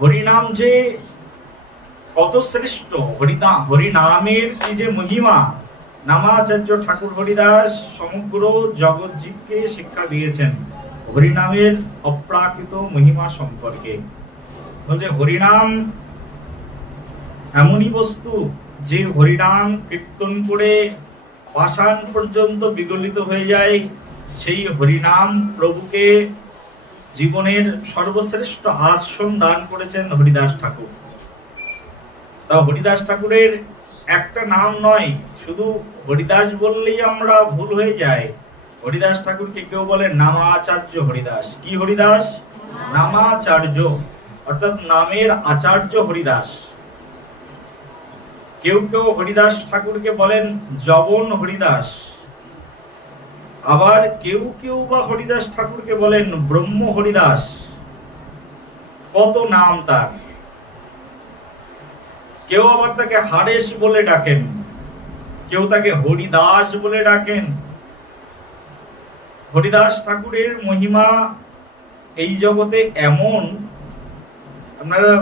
হরিনাম যে কত শ্রেষ্ঠ, হরিনামের কি যে মহিমা, নামাচার্য ঠাকুর হরিদাস সমগ্র জগৎজীবকে শিক্ষা দিয়েছেন হরিনামের অপ্রাকৃত মহিমা সম্পর্কে। বলছে হরিনাম এমনই বস্তু যে হরিনাম কীর্তন করে পাষাণ পর্যন্ত বিগলিত হয়ে যায়। সেই হরিনাম প্রভুকে জীবনের সর্বশ্রেষ্ঠ আসন দান করেছেন হরিদাস ঠাকুর। তা হরিদাস ঠাকুরের একটা নাম নয়, শুধু হরিদাস বললেই আমরা ভুল হয়ে যায়। হরিদাস ঠাকুরকে কেউ বলে নামাচার্য হরিদাস। কি হরিদাস? নামাচার্য, অর্থাৎ নামের আচার্য হরিদাস। কেউ কেউ হরিদাস ঠাকুরকে বলেন জবন হরিদাস, আবার কেউ কেউ বা হরিদাস ঠাকুরকে বলেন ব্রহ্ম হরিদাস। কত নাম তার। কেউ আবার তাকে হারেশ বলে ডাকেন, কেউ তাকে হরিদাস বলে ডাকেন। হরিদাস ঠাকুরের মহিমা এই জগতে এমন, আপনারা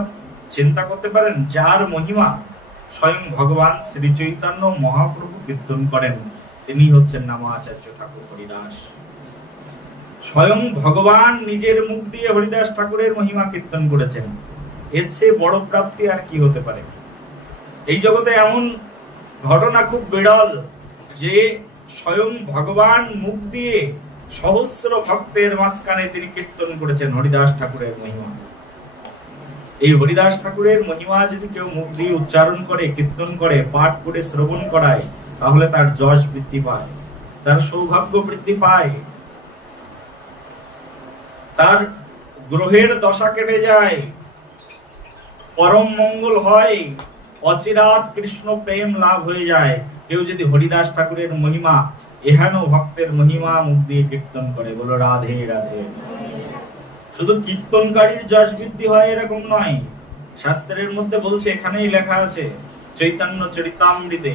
চিন্তা করতে পারেন, যার মহিমা স্বয়ং ভগবান শ্রী চৈতন্য মহাপ্রভু কীর্তন করেন, তিনি হচ্ছেন নামাচার্য ঠাকুর হরিদাস। স্বয়ং ভগবান নিজের মুখ দিয়ে হরিদাস ঠাকুরের মহিমা কীর্তন করেছেন। এর চেয়ে বড় প্রাপ্তি আর কি হতে পারে? এই জগতে এমন ঘটনা খুব বিরল যে স্বয়ং ভগবান মুখ দিয়ে সহস্র ভক্তের মাঝখানে তিনি কীর্তন করেছেন হরিদাস ঠাকুরের মহিমা। এই হরিদাস ঠাকুরের মহিমা যদি কেউ মুখ দিয়ে উচ্চারণ করে, কীর্তন করে, পাঠ করে, শ্রবণ করায়, তাহলে তার যশ বৃদ্ধি পায়, তার সৌভাগ্য বৃদ্ধি পায়, তার গ্রহের দশা কেটে যায়, পরম মঙ্গল হয়, অচিরাত কৃষ্ণ প্রেম লাভ হয়ে যায়। কেউ যদি হরিদাস ঠাকুরের মহিমা, এহেন ভক্তের মহিমা মুখ দিয়ে কীর্তন করে। বলো রাধে রাধে। শুধু কীর্তনকারীর যশ বৃদ্ধি হয় এরকম নয়। শাস্ত্রের মধ্যে বলছে, এখানেই লেখা আছে চৈতন্য চরিতামৃতে,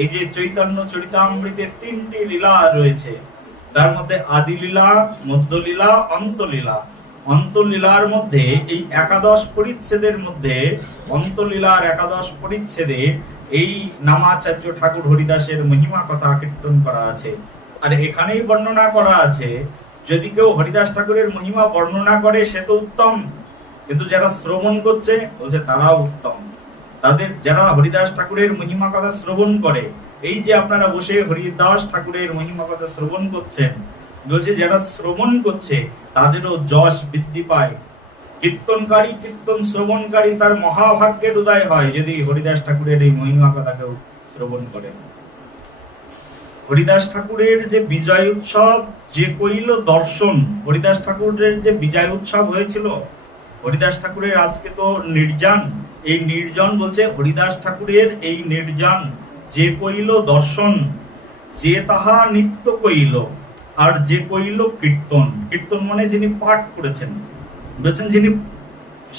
এই যে চৈতন্য চরিতামৃতে 3টি লীলা রয়েছে, তার মধ্যে আদি লীলা, মধ্য লীলা, অন্তলীলা। অন্তলীলার মধ্যে এই 11 পরিচ্ছেদের মধ্যে, অন্তলীলার 11 পরিচ্ছেদে এই নামাচার্য ঠাকুর হরিদাসের মহিমা কথা কীর্তন করা আছে। আর এখানেই বর্ণনা করা আছে, যদি কেউ হরিদাস ঠাকুরের মহিমা বর্ণনা করে সে তো উত্তম, কিন্তু যারা শ্রবণ করছে বলছে তারাও উত্তম। তাদের যারা হরিদাস ঠাকুরের মহিমা কথা শ্রবণ করে, এই যে আপনারা বসে হরিদাস ঠাকুরের মহিমা কথা শ্রবণ করছেন, বলছে যারা শ্রবণ করছে তাদেরও যশ বৃদ্ধি পায়। কীর্তনকারী, কীর্তন শ্রবণকারী তার মহাভাগ্যের উদয় হয় যদি হরিদাস ঠাকুরের এই মহিমা কথা কেউ শ্রবণ করে। হরিদাস ঠাকুরের যে বিজয় উৎসব, যে কইল দর্শন, হরিদাস ঠাকুরের যে বিজয় উৎসব হয়েছিল, হরিদাস ঠাকুরের আজকে তো নির্জন, এই নির্জন বলছে হরিদাস ঠাকুরের এই নির্জন যে কইল দর্শন, যে তাহা নিত্য কইল, আর যে কইল কীর্তন। কীর্তন মানে যিনি পাঠ করেছেন, বলছেন যিনি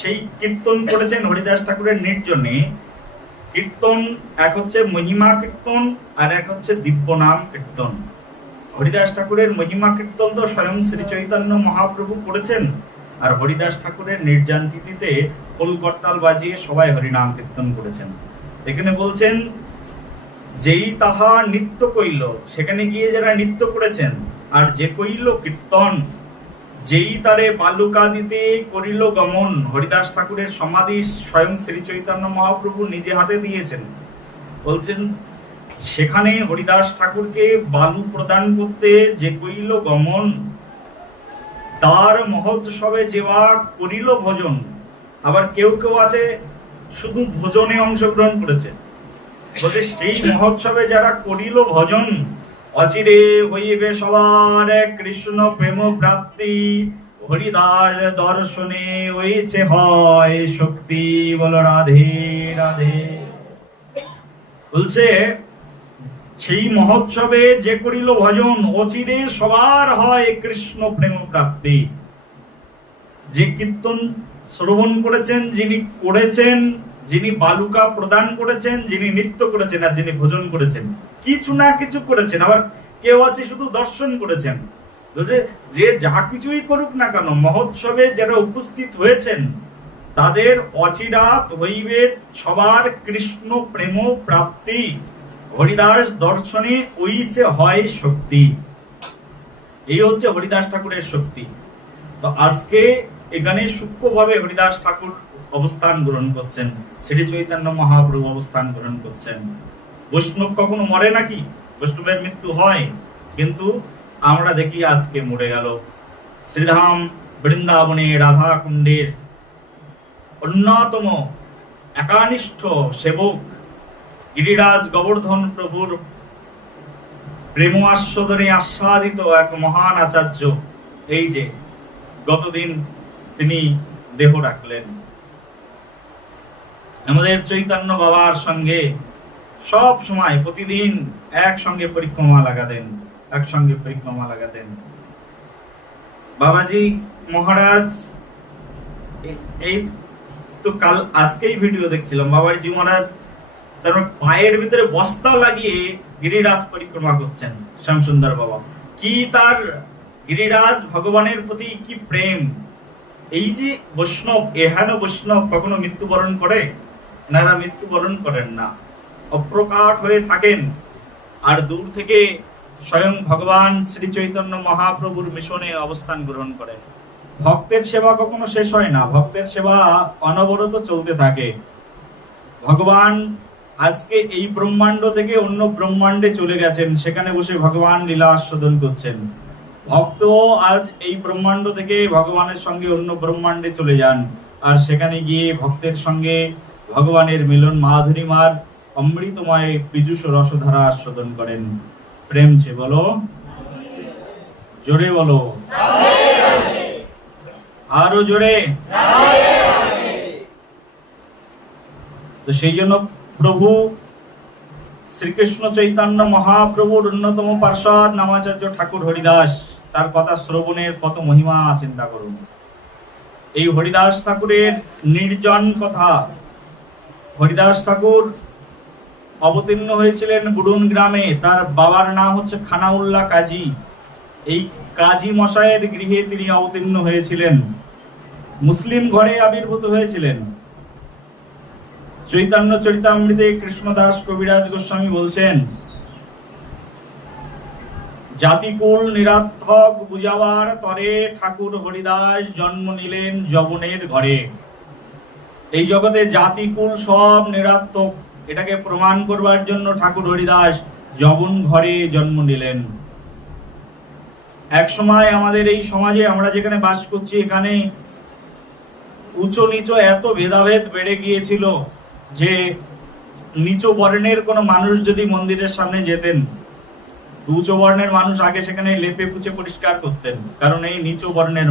সেই কীর্তন করেছেন হরিদাস ঠাকুরের নির্জনে। কীর্তন এক হচ্ছে মহিমা কীর্তন, আর এক হচ্ছে দিব্য নাম কীর্তন। হরিদাস ঠাকুরের মহিমা কীর্তন তো স্বয়ং শ্রী চৈতন্য মহাপ্রভু করেছেন, আর হরিদাস ঠাকুরের নির্জন তিথিতে খোল করতাল বাজিয়ে সবাই হরিনাম কীর্তন করেছেন। এখানে বলছেন যেই তাহা নিত্য কইল, সেখানে গিয়ে যারা নৃত্য করেছেন, আর যে কইল কীর্তন, যেই তারে বালুকা দিতে করিল গমন। হরিদাস ঠাকুরের সমাধি স্বয়ং শ্রী চৈতন্য মহাপ্রভু নিজে হাতে দিয়েছেন। বলছেন সেখানে হরিদাস ঠাকুরকে বালু প্রদান করতে যে কইল গমন, তার মহোৎসবে যেবা করিল ভোজন। আবার কেউ কেউ আছে শুধু ভোজনে অংশগ্রহণ করেছে, বলছে সেই মহোৎসবে যারা করিল ভজন, অচিরে হইবে সবার কৃষ্ণ প্রেম প্রাপ্তি, হরিদাস দর্শনে হইছে হয় শক্তি। বলো রাধে রাধে। বলছে সেই মহোৎসবে যে করিল ভজন, অচিরে সবার হয় কৃষ্ণ প্রেম প্রাপ্তি। যে কীর্তন শ্রবণ করেছেন, যিনি করেছেন, যিনি বালুকা প্রদান করেছেন, যিনি নৃত্য করেছেন, আর যিনি ভোজন করেছেন, কিছু না কিছু করেছেন। আবার কেউ আছে শুধু দর্শন করেছেন। যে যা কিছুই করুক না কেন, মহোৎসবে যারা উপস্থিত হয়েছেন তাদের অচিরাত হইবে সবার কৃষ্ণ প্রেম প্রাপ্তি, হরিদাস দর্শনে ওইছে হয় শক্তি। এই হচ্ছে হরিদাস ঠাকুরের শক্তি। তো আজকে এখানে সূক্ষ্মভাবে হরিদাস ঠাকুর অবস্থান গ্রহণ করছেন, শ্রী চৈতন্য মহাপ্রভু অবস্থান গ্রহণ করছেন। বৈষ্ণব কখনো মরে নাকি? বৈষ্ণবের মৃত্যু হয়, কিন্তু আমরা দেখি আজকে মরে গেল। শ্রীধাম বৃন্দাবনে রাধা কুণ্ডের অন্যতম একানিষ্ঠ সেবক গিরিরাজ গোবর্ধন প্রভুর প্রেম আস্বাদনে আস্বাদিত এক মহান আচার্য এই যে গতদিন তিনি দেহ রাখলেন। আমাদের চৈতন্য বাবার সঙ্গে সব সময় প্রতিদিন একসঙ্গে পরিক্রমা লাগাতেন। বাবাজি মহারাজ এই তো কাল আজকেই ভিডিও দেখছিলাম, বাবাজি মহারাজ তার পায়ের ভিতরে বস্তা লাগিয়ে গিরিরাজ পরিক্রমা করছেন। শ্যামসুন্দর বাবা কি তার গিরিরাজ ভগবানের প্রতি কি প্রেম! এই যে বৈষ্ণব, এহেন বৈষ্ণব কখনো মৃত্যুবরণ করে? এনারা মৃত্যুবরণ করেন না, অপ্রকাট হয়ে থাকেন। আর দূর থেকে স্বয়ং ভগবান শ্রী চৈতন্য মহাপ্রভুর মিশনে অবস্থান গ্রহণ করেন। ভক্তের সেবা কখনো শেষ হয় না, ভক্তের সেবা অনবরত চলতে থাকে। ভগবান আজকে এই ব্রহ্মাণ্ড থেকে অন্য ব্রহ্মাণ্ডে চলে গেছেন, সেখানে বসে ভগবান লীলা আস্বাদন করছেন। ভক্ত আজ এই ব্রহ্মাণ্ড থেকে ভগবানের সঙ্গে অন্য ব্রহ্মাণ্ডে চলে যান, আর সেখানে গিয়ে ভক্তের সঙ্গে ভগবানের মিলন মাধুরীমার অমৃতময় পীযুষ রসধারা আস্বাদন করেন। প্রেম ছে বলো, জোরে বলো, আরো জোরে। তো সেই জন্য প্রভু শ্রীকৃষ্ণ চৈতন্য মহাপ্রভুর অন্যতম পার্ষদ নামাচার্য ঠাকুর হরিদাস, তার কথা শ্রবণের কত মহিমা চিন্তা করুন। এই হরিদাস ঠাকুরের নির্জন কথা। হরিদাস ঠাকুর অবতীর্ণ হয়েছিলেন বুড়ুন গ্রামে, তার বাবার নাম হচ্ছে খানাউল্লাহ কাজী। এই কাজী মশাইয়ের গৃহে তিনি অবতীর্ণ হয়েছিলেন, মুসলিম ঘরে আবির্ভূত হয়েছিলেন। চৈতন্য চরিতামৃতে কৃষ্ণদাস কবিরাজ গোস্বামী বলছেন, জাতিকুল নিরার্থক বুঝাবার তরে ঠাকুর হরিদাস জন্ম নিলেন যবনের ঘরে। এই জগতে জাতিকুল সব নিরার্থক, এটাকে প্রমাণ করবার জন্য ঠাকুর হরিদাস যবন ঘরে জন্ম নিলেন। এক সময় আমাদের এই সমাজে আমরা যেখানে বাস করছি, এখানে উচ্চ নিচ এত ভেদাভেদ বেড়ে গিয়েছিল যে নিচু বর্ণের কোনো মানুষ যদি মন্দিরের সামনে যেতেন, উচ্চ বর্ণের মানুষ আগে সেখানে লেপে পুছে পরিষ্কার করতেন, কারণ এই নিচু বর্ণের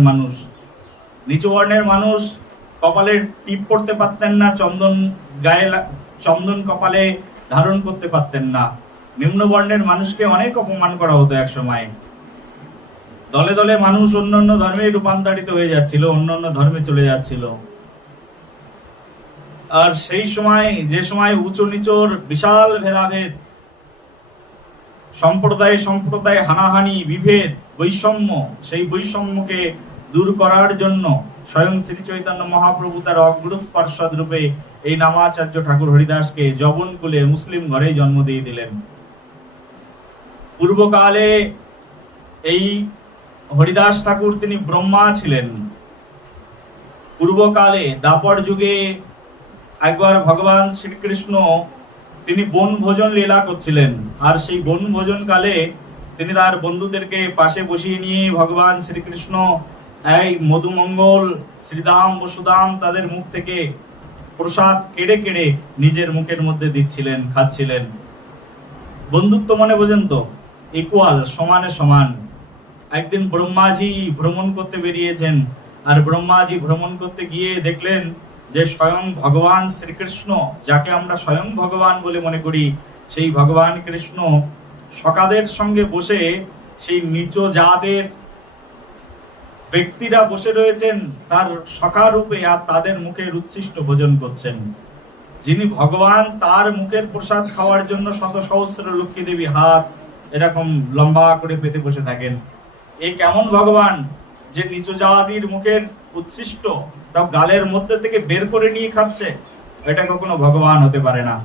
মানুষ কপালে টিপ পড়তে পারতেন না, চন্দন কপালে ধারণ করতে পারতেন না। নিম্ন বর্ণের মানুষকে অনেক অপমান করা হতো এক সময়। দলে দলে মানুষ অন্যান্য ধর্মে রূপান্তরিত হয়ে যাচ্ছিল, অন্যান্য ধর্মে চলে যাচ্ছিল। আর সেই সময়, যে সময় উঁচু নিচুর বিশাল ভেদাভেদ, সম্প্রদায় হানাহানি, বিভেদ, বৈষম্য, সেই বৈষম্যকে দূর করার জন্য স্বয়ং শ্রী চৈতন্য মহাপ্রভু তার অগ্রস্পর্শদ রূপে এই নামাচার্য ঠাকুর হরিদাসকে যবন কুলে মুসলিম ঘরে জন্ম দিয়ে দিলেন। পূর্বকালে এই হরিদাস ঠাকুর তিনি ব্রহ্মা ছিলেন। পূর্বকালে দাপর যুগে একবার ভগবান শ্রীকৃষ্ণ তিনি বনভোজন লীলা করছিলেন, আর সেই বনভোজন কালে তিনি তার বন্ধুদেরকে পাশে বসিয়ে নিয়ে ভগবান শ্রীকৃষ্ণ এই মধুমঙ্গল, শ্রীদাম, বসুদাম তাদের মুখ থেকে প্রসাদ কেড়ে কেড়ে নিজের মুখের মধ্যে দিচ্ছিলেন, খাচ্ছিলেন। বন্ধুত্ব মনে বোঝেন তো, ইকুয়াল, সমানে সমান। একদিন ব্রহ্মাজি ভ্রমণ করতে বেরিয়েছেন, আর ব্রহ্মাজি ভ্রমণ করতে গিয়ে দেখলেন যে স্বয়ং ভগবান শ্রীকৃষ্ণ, যাকে আমরা স্বয়ং ভগবান বলে মনে করি, সেই ভগবান কৃষ্ণ সখাদের সঙ্গে বসে সেই নিচ জাতের ব্যক্তিরা বসে রয়েছেন তার সখা রূপে, আর তাদের মুখে উচ্ছিষ্ট ভোজন করছেন। যিনি ভগবান, তার মুখের প্রসাদ খাওয়ার জন্য শত সহস্র লক্ষ্মী দেবী হাত এরকম লম্বা করে পেতে বসে থাকেন। এ কেমন ভগবান? যে নিচু জাতির মুখের উচ্ছিষ্ট তাও গালের মধ্যে থেকে বের করে নিয়ে খাচ্ছে, এটা কখনো ভগবান হতে পারে না।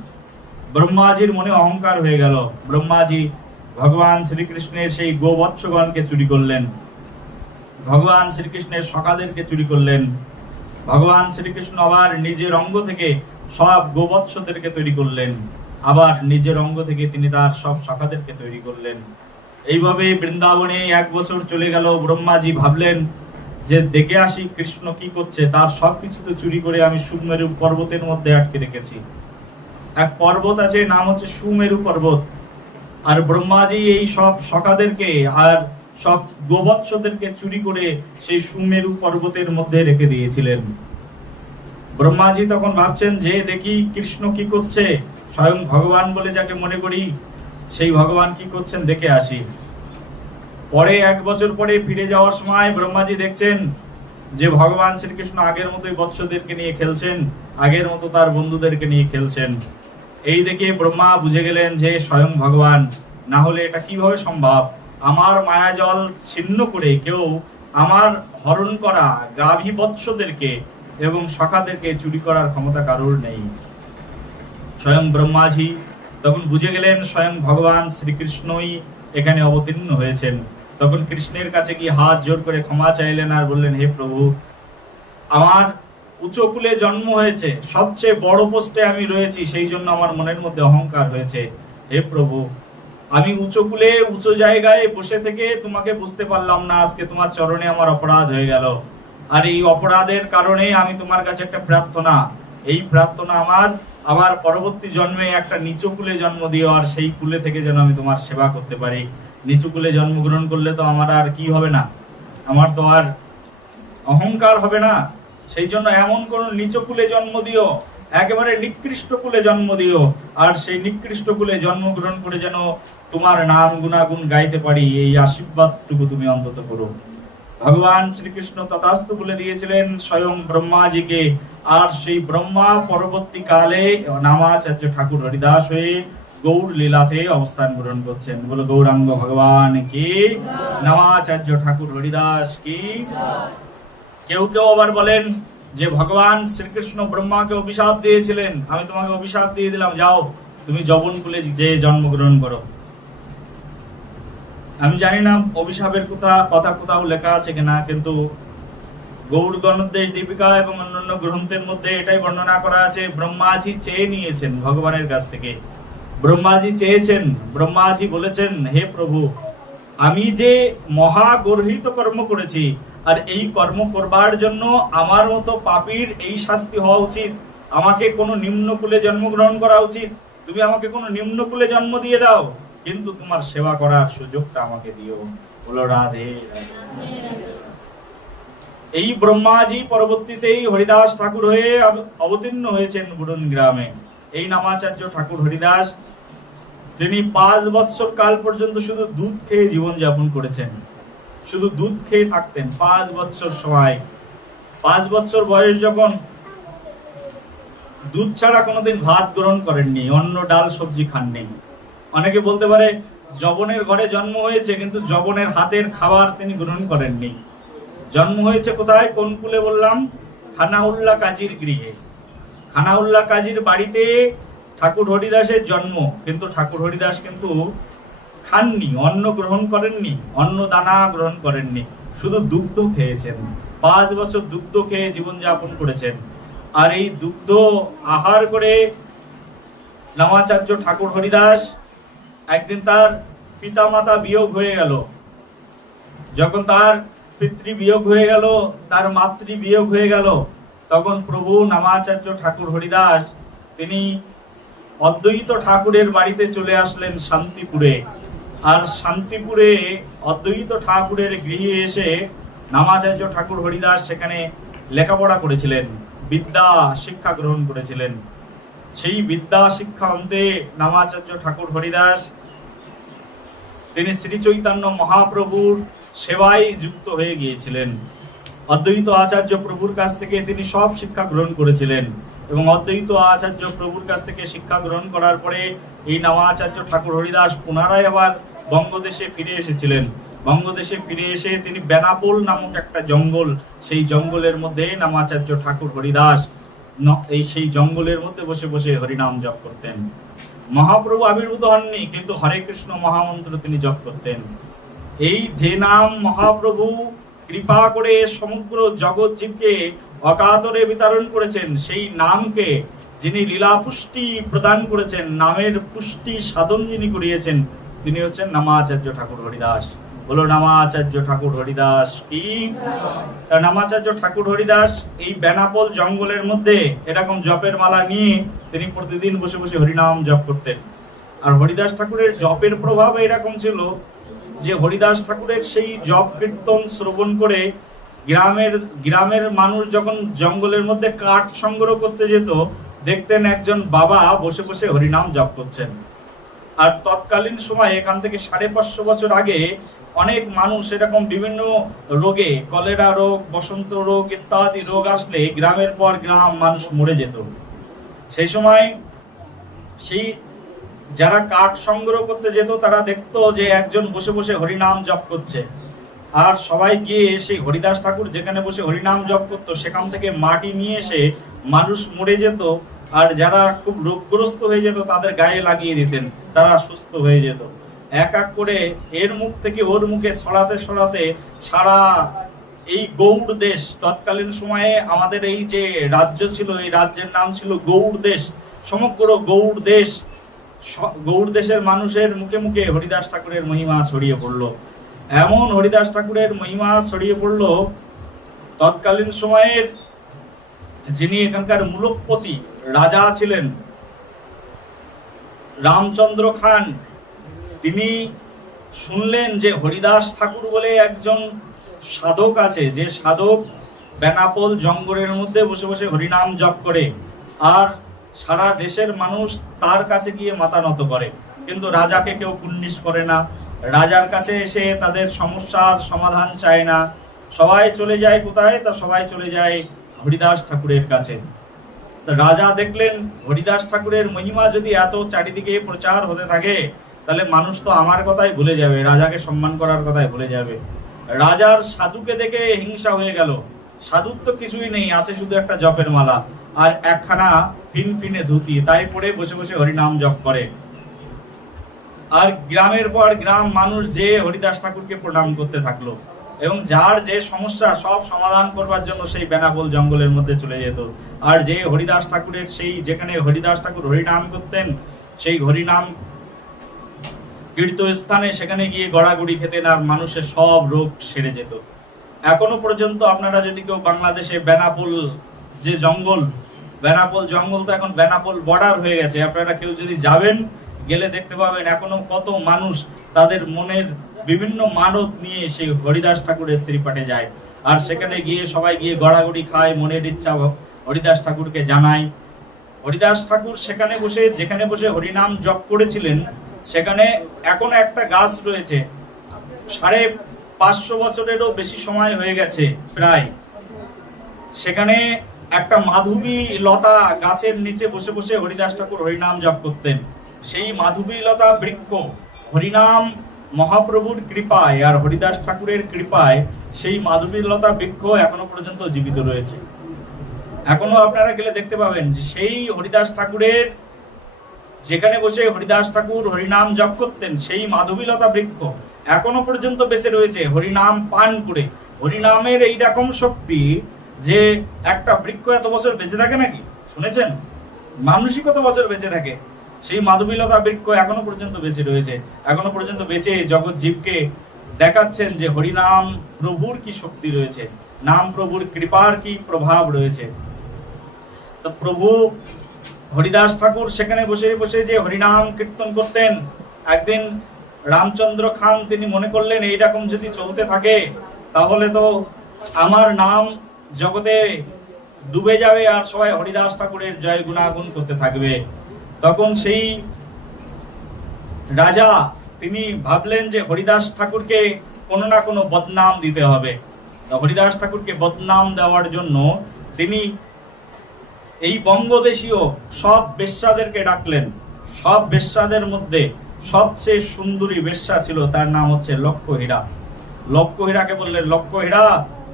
ব্রহ্মাজির মনে অহংকার হয়ে গেল। ব্রহ্মাজি ভগবান শ্রীকৃষ্ণের সেই গোবৎসগণকে চুরি করলেন, ভগবান শ্রীকৃষ্ণের সখাদেরকে চুরি করলেন। ভগবান শ্রীকৃষ্ণ আবার নিজের অঙ্গ থেকে সব গোবৎসদেরকে তৈরি করলেন, আবার নিজের অঙ্গ থেকে তিনি তার সব সখাদেরকে তৈরি করলেন। এইভাবে বৃন্দাবনে 1 বছর চলে গেল। ব্রহ্মাজি ভাবলেন যে দেখে আসি কৃষ্ণ কি করছে, তার সবকিছু তো চুরি করে আমি সুমেরু পর্বতের মধ্যে আটকে রেখেছি। এক পর্বত আছে, নাম হচ্ছে সুমেরু পর্বত। আর ব্রহ্মাজি এই সব সখাদেরকে আর সব গোবৎসদেরকে চুরি করে সেই সুমেরু পর্বতের মধ্যে রেখে দিয়েছিলেন। ব্রহ্মাজি তখন ভাবছেন যে দেখি কৃষ্ণ কি করছে, স্বয়ং ভগবান বলে যাকে মনে করি সেই ভগবান কি করছেন দেখে আসি। পরে 1 বছর পরে ফিরে যাওয়ার সময় ব্রহ্মাজি দেখছেন যে ভগবান শ্রীকৃষ্ণ আগের মতোই বৎসদেরকে নিয়ে খেলছেন, আগের মতো তার বন্ধুদেরকে নিয়ে খেলছেন। এই দেখে ব্রহ্মা বুঝে গেলেন যে স্বয়ং ভগবান, না হলে এটা কিভাবে সম্ভব? আমার মায়াজল ছিন্ন করে কেউ আমার হরণ করা গাভী বৎসদেরকে এবং সখাদেরকে চুরি করার ক্ষমতা কারোর নেই। স্বয়ং ব্রহ্মাজি তখন বুঝে গেলেন স্বয়ং ভগবান শ্রীকৃষ্ণই এখানে অবতীর্ণ হয়েছেন। তখন কৃষ্ণের কাছে গিয়ে হাত জোর করে ক্ষমা চাইলেন আর বললেন, হে প্রভু, আমার উচ্চ কুলে জন্ম হয়েছে, সবচেয়ে বড় পোস্টে আমি রয়েছি, সেই জন্য আমার মনের মধ্যে অহংকার হয়েছে। হে প্রভু, আমি উঁচু কুলে উঁচু জায়গায় বসে থেকে তোমাকে বুঝতে পারলাম না, আজকে তোমার চরণে আমার অপরাধ হয়ে গেল। আর এই অপরাধের কারণে আমি তোমার কাছে একটা প্রার্থনা, এই প্রার্থনা আমার পরবর্তী জন্মে একটা নিচু কুলে জন্ম দিও, আর সেই কুলে থেকে যেন আমি তোমার সেবা করতে পারি। নিচু কুলে জন্মগ্রহণ করলে তো আমার আর কি হবে না, আমার তো আর অহংকার হবে না। সেই জন্য এমন কোন নিচু কুলে জন্ম দিও, একেবারে নিকৃষ্ট কুলে জন্ম দিও, আর সেই নিকৃষ্ট কুলে জন্মগ্রহণ করে যেন তোমার নাম গুণাগুণ গাইতে পারি, এই আশীর্বাদটুকু তুমি অন্তত করো। ভগবান শ্রীকৃষ্ণ তথাস্তু বলে দিয়েছিলেন স্বয়ং ব্রহ্মাজিকে। আর সেই ব্রহ্মা পরবর্তীকালে নামাচার্য ঠাকুর হরিদাস হয়ে গৌর লীলাতে অবস্থান গ্রহণ করছেন। বলো গৌরাঙ্গ ভগবান কি, নামাচার্য ঠাকুর হরিদাস কি। কেউ কেউ আবার বলেন যে ভগবান শ্রীকৃষ্ণ ব্রহ্মাকে অভিশাপ দিয়েছিলেন, আমি তোমাকে অভিশাপ দিয়ে দিলাম, যাও তুমি যবন কুলে যে জন্মগ্রহণ করো। আমি জানি না অভিশাপের কথা কোথাও লেখা আছে কিনা, কিন্তু গৌর গণোদ্দেশ দীপিকা এবং অন্যান্য গ্রন্থের মধ্যে এটাই বর্ণনা করা আছে। ব্রহ্মাজি চেয়ে নিয়েছেন ভগবানের কাছ থেকে, ব্রহ্মাজি চেয়েছেন, ব্রহ্মাজি বলেছেন, হে প্রভু, আমি যে মহাগর্হিত কর্ম করেছি, আর এই কর্ম করবার জন্য আমার মতো পাপীর এই শাস্তি হওয়া উচিত, আমাকে কোনো নিম্নকুলে জন্মগ্রহণ করা উচিত, তুমি আমাকে কোনো নিম্নকুলে জন্ম দিয়ে দাও, কিন্তু তোমার সেবা করার সুযোগটা আমাকে দিও। বলো রাধে। এই ব্রহ্মাজি পরবর্তীতেই হরিদাস ঠাকুর হয়ে অবতীর্ণ হয়েছেন বুড়ন গ্রামে। এই নামাচার্য ঠাকুর হরিদাস, তিনি 5 বৎসর কাল পর্যন্ত শুধু দুধ খেয়ে জীবন যাপন করেছেন, শুধু দুধ খেয়ে থাকতেন 5 বৎসর সময়। 5 বৎসর বয়স যখন, দুধ ছাড়া কোনোদিন ভাত গ্রহণ করেননি, অন্য ডাল সবজি খাননি। অনেকে বলতে পারে যবনের ঘরে জন্ম হয়েছে, কিন্তু যবনের হাতের খাবার তিনি গ্রহণ করেননি। জন্ম হয়েছে কোথায়, কোন কুলে বললাম? খানাউল্লাহ কাজীর গৃহে। খানাউল্লাহ কাজীর বাড়িতে ঠাকুর হরিদাসের জন্ম, কিন্তু ঠাকুর হরিদাস কিন্তু খাননি, অন্ন গ্রহণ করেননি, অন্ন দানা গ্রহণ করেননি, শুধু দুগ্ধ খেয়েছেন। 5 বছর দুগ্ধ খেয়ে জীবন যাপন করেছেন। আর এই দুগ্ধ আহার করে নামাচার্য ঠাকুর হরিদাস, একদিন তার পিতা মাতা বিয়োগ হয়ে গেল। যখন তার পিতৃ বিয়োগ হয়ে গেল, তার মাতৃ বিয়োগ হয়ে গেল, তখন প্রভু নামাচার্য ঠাকুর হরিদাস তিনি অদ্বৈত ঠাকুরের বাড়িতে চলে আসলেন শান্তিপুরে। আর শান্তিপুরে অদ্বৈত ঠাকুরের গৃহে এসে নামাচার্য ঠাকুর হরিদাস সেখানে লেখাপড়া করেছিলেন, বিদ্যা শিক্ষা গ্রহণ করেছিলেন। সেই বিদ্যা শিক্ষা অন্তে নামাচার্য ঠাকুর হরিদাস তিনি শ্রী চৈতন্য মহাপ্রভুর সেবায় যুক্ত হয়ে গিয়েছিলেন। অদ্বৈত আচার্য প্রভুর কাছ থেকে তিনি সব শিক্ষা গ্রহণ করেছিলেন, এবং অদ্বৈত আচার্য প্রভুর কাছ থেকে শিক্ষা গ্রহণ করার পরে এই নামাচার্য ঠাকুর হরিদাস পুনরায় আবার বঙ্গদেশে ফিরে এসেছিলেন। বঙ্গদেশে ফিরে এসে তিনি বেনাপোল নামক একটা জঙ্গল, সেই জঙ্গলের মধ্যে নামাচার্য ঠাকুর হরিদাস সেই জঙ্গলের মধ্যে বসে বসে হরিনাম জপ করতেন। মহাপ্রভু আবির্ভূত হননি, কিন্তু হরে কৃষ্ণ মহামন্ত্র তিনি জপ করতেন। এই যে নাম মহাপ্রভু কৃপা করে সমগ্র জগৎ জীবকে অকাতরে বিতরণ করেছেন, সেই নামকে যিনি লীলা পুষ্টি প্রদান করেছেন, নামের পুষ্টি সাধন যিনি করিয়েছেন, তিনি হচ্ছেন নামাচার্য ঠাকুর হরিদাস। বলো নামাচার্য ঠাকুর হরিদাস কি। নামাচার্য ঠাকুর হরিদাস এই বেনাপোল জঙ্গলের মধ্যে এরকম জপের মালা নিয়ে তিনি প্রতিদিন বসে বসে হরিনাম জপ করতেন। আর হরিদাস ঠাকুরের জপের প্রভাব এরকম ছিল যে হরিদাস ঠাকুরের সেই জপ কীর্তন শ্রবণ করে গ্রামের মানুষ যখন জঙ্গলের মধ্যে কাঠ সংগ্রহ করতে যেত, দেখতেন একজন বাবা বসে বসে হরিনাম জপ করছেন। আর তৎকালীন সময়ে এখান থেকে 550 বছর আগে অনেক মানুষ এরকম বিভিন্ন রোগে, কলেরা রোগ, বসন্ত রোগ ইত্যাদি রোগ আসলে গ্রামের পর গ্রাম মানুষ মরে যেত। সেই সময় সেই যারা কাঠ সংগ্রহ করতে যেত তারা দেখতো যে একজন বসে বসে হরিনাম জপ করছে, আর সবাই গিয়ে সেই হরিদাস ঠাকুর যেখানে বসে হরিনাম জপ করতো সেখান থেকে মাটি নিয়ে এসে মানুষ মরে যেত, আর যারা খুব রোগগ্রস্ত হয়ে যেত তাদের গায়ে লাগিয়ে দিতেন, তারা সুস্থ হয়ে যেত। এক এক করে এর মুখ থেকে ওর মুখে ছড়াতে ছড়াতে সারা এই গৌড় দেশ, তৎকালীন সময়ে আমাদের এই যে রাজ্য ছিল, এই রাজ্যের নাম ছিল গৌড় দেশ, সমগ্র গৌড় দেশের মানুষের মুখে মুখে হরিদাস ঠাকুরের মহিমা ছড়িয়ে পড়লো। এমন হরিদাস ঠাকুরের মহিমা ছড়িয়ে পড়লো, তৎকালীন সময়ের যিনি এখানকার মূলপতি রাজা ছিলেন রামচন্দ্র খান, তিনি শুনলেন যে হরিদাস ঠাকুর বলে একজন সাধক আছে, যে সাধক বেনাপোল জঙ্গলের মধ্যে বসে বসে হরিনাম জপ করে, আর সারা দেশের মানুষ তার কাছে গিয়ে মাথা নত করে, কিন্তু রাজাকে কেউ কুন্নিশ করে না, রাজার কাছে এসে তাদের সমস্যার সমাধান চায় না, সবাই চলে যায় কোথায়, তা সবাই চলে যায় হরিদাস ঠাকুরের কাছে। রাজা দেখলেন হরিদাস ঠাকুরের মহিমা যদি এত চারিদিকে প্রচার হতে থাকে, তাহলে মানুষ তো আমার কথাই ভুলে যাবে, রাজাকে সম্মান করার কথাই ভুলে যাবে। রাজার সাধুকে দেখে হিংসা হয়ে গেল, সাধুর তো কিছুই নেই, আছে শুধু একটা জপের মালা আর একখানা ফিনফিনে ধুতি, তাই পরে বসে বসে হরিনাম জপ করে। আর গ্রামের পর গ্রাম মানুষ যে হরিদাস ঠাকুরকে প্রণাম করতে থাকলো, এবং যার যে সমস্যা সব সমাধান করবার জন্য সেই বেনাপোল জঙ্গলের মধ্যে চলে যেত। আর যে হরিদাস ঠাকুরের সেই যেখানে হরিদাস ঠাকুর হরিনাম করতেন, সেই হরিনাম কীর্ত স্থানে সেখানে গিয়ে গড়াগড়ি খেতেন, আর মানুষের সব রোগ সেরে যেত। এখনো পর্যন্ত আপনারা যদি কেউ বাংলাদেশে বেনাপোল যে জঙ্গল, বেনাপোল জঙ্গল তো এখন বেনাপোল বর্ডার হয়ে গেছে, আপনারা কেউ যদি যাবেন গেলে দেখতে পাবেন এখনো কত মানুষ তাদের মনের বিভিন্ন মানত নিয়ে সেই হরিদাস ঠাকুরের শ্রীপাঠে যায়, আর সেখানে গিয়ে সবাই গিয়ে গড়াগড়ি খায়, মনের ইচ্ছা হরিদাস ঠাকুরকে জানায়। হরিদাস ঠাকুর সেখানে বসে যেখানে বসে হরিনাম জপ করেছিলেন, সেখানে এখনো একটা গাছ রয়েছে, 550 বছরেরও বেশি সময় হয়ে গেছে প্রায়। সেখানে একটা মাধবী লতা গাছের নিচে বসে বসে হরিদাস ঠাকুর হরিনাম জপ করতেন। সেই মাধবী লতা বৃক্ষ হরিনাম মহাপ্রভুর কৃপায় আর হরিদাস ঠাকুরের কৃপায় সেই মাধবী লতা বৃক্ষ এখনো পর্যন্ত জীবিত রয়েছে। এখনো আপনারা গেলে দেখতে পাবেন যে সেই হরিদাস ঠাকুরের যেখানে বসে হরিদাস ঠাকুর হরিনাম জপ করতেন, সেই মাধবীলতা বৃক্ষ এখনো পর্যন্ত বেঁচে রয়েছে হরিনাম পান করে। হরিনামের এইরকম শক্তি যে একটা বৃক্ষ এত বছর বেঁচে থাকে নাকি শুনেছেন? মানুষই কত বছর বেঁচে থাকে, সেই মাধবীলতা বৃক্ষ এখনো পর্যন্ত বেঁচে রয়েছে, এখনো পর্যন্ত বেঁচে জগৎ জীবকে দেখাচ্ছেন যে হরিনাম প্রভুর কি শক্তি রয়েছে, নাম প্রভুর কৃপার কি প্রভাব রয়েছে। তো প্রভু হরিদাস ঠাকুর সেখানে বসে বসে যে হরিনাম কীর্তন করতেন, একদিন রামচন্দ্র খান তিনি মনে করলেন এইরকম যদি চলতে থাকে তাহলে তো আমার নাম জগতে ডুবে যাবে আর সবাই হরিদাস ঠাকুরের জয় গুণাগুণ করতে থাকবে। তখন সেই রাজা তিনি ভাবলেন যে হরিদাস ঠাকুরকে কোনো না কোনো বদনাম দিতে হবে। হরিদাস ঠাকুরকে বদনাম দেওয়ার জন্য তিনি এই বঙ্গদেশীয় সব বেশ্যাদেরকে ডাকলেন। সব বেশ্যাদের মধ্যে সবচেয়ে সুন্দরী বেশ্যা ছিল, তার নাম হচ্ছে লক্ষ্যহীরা। লক্ষ্যহীরাকে বললেন, লক্ষ্যহীরা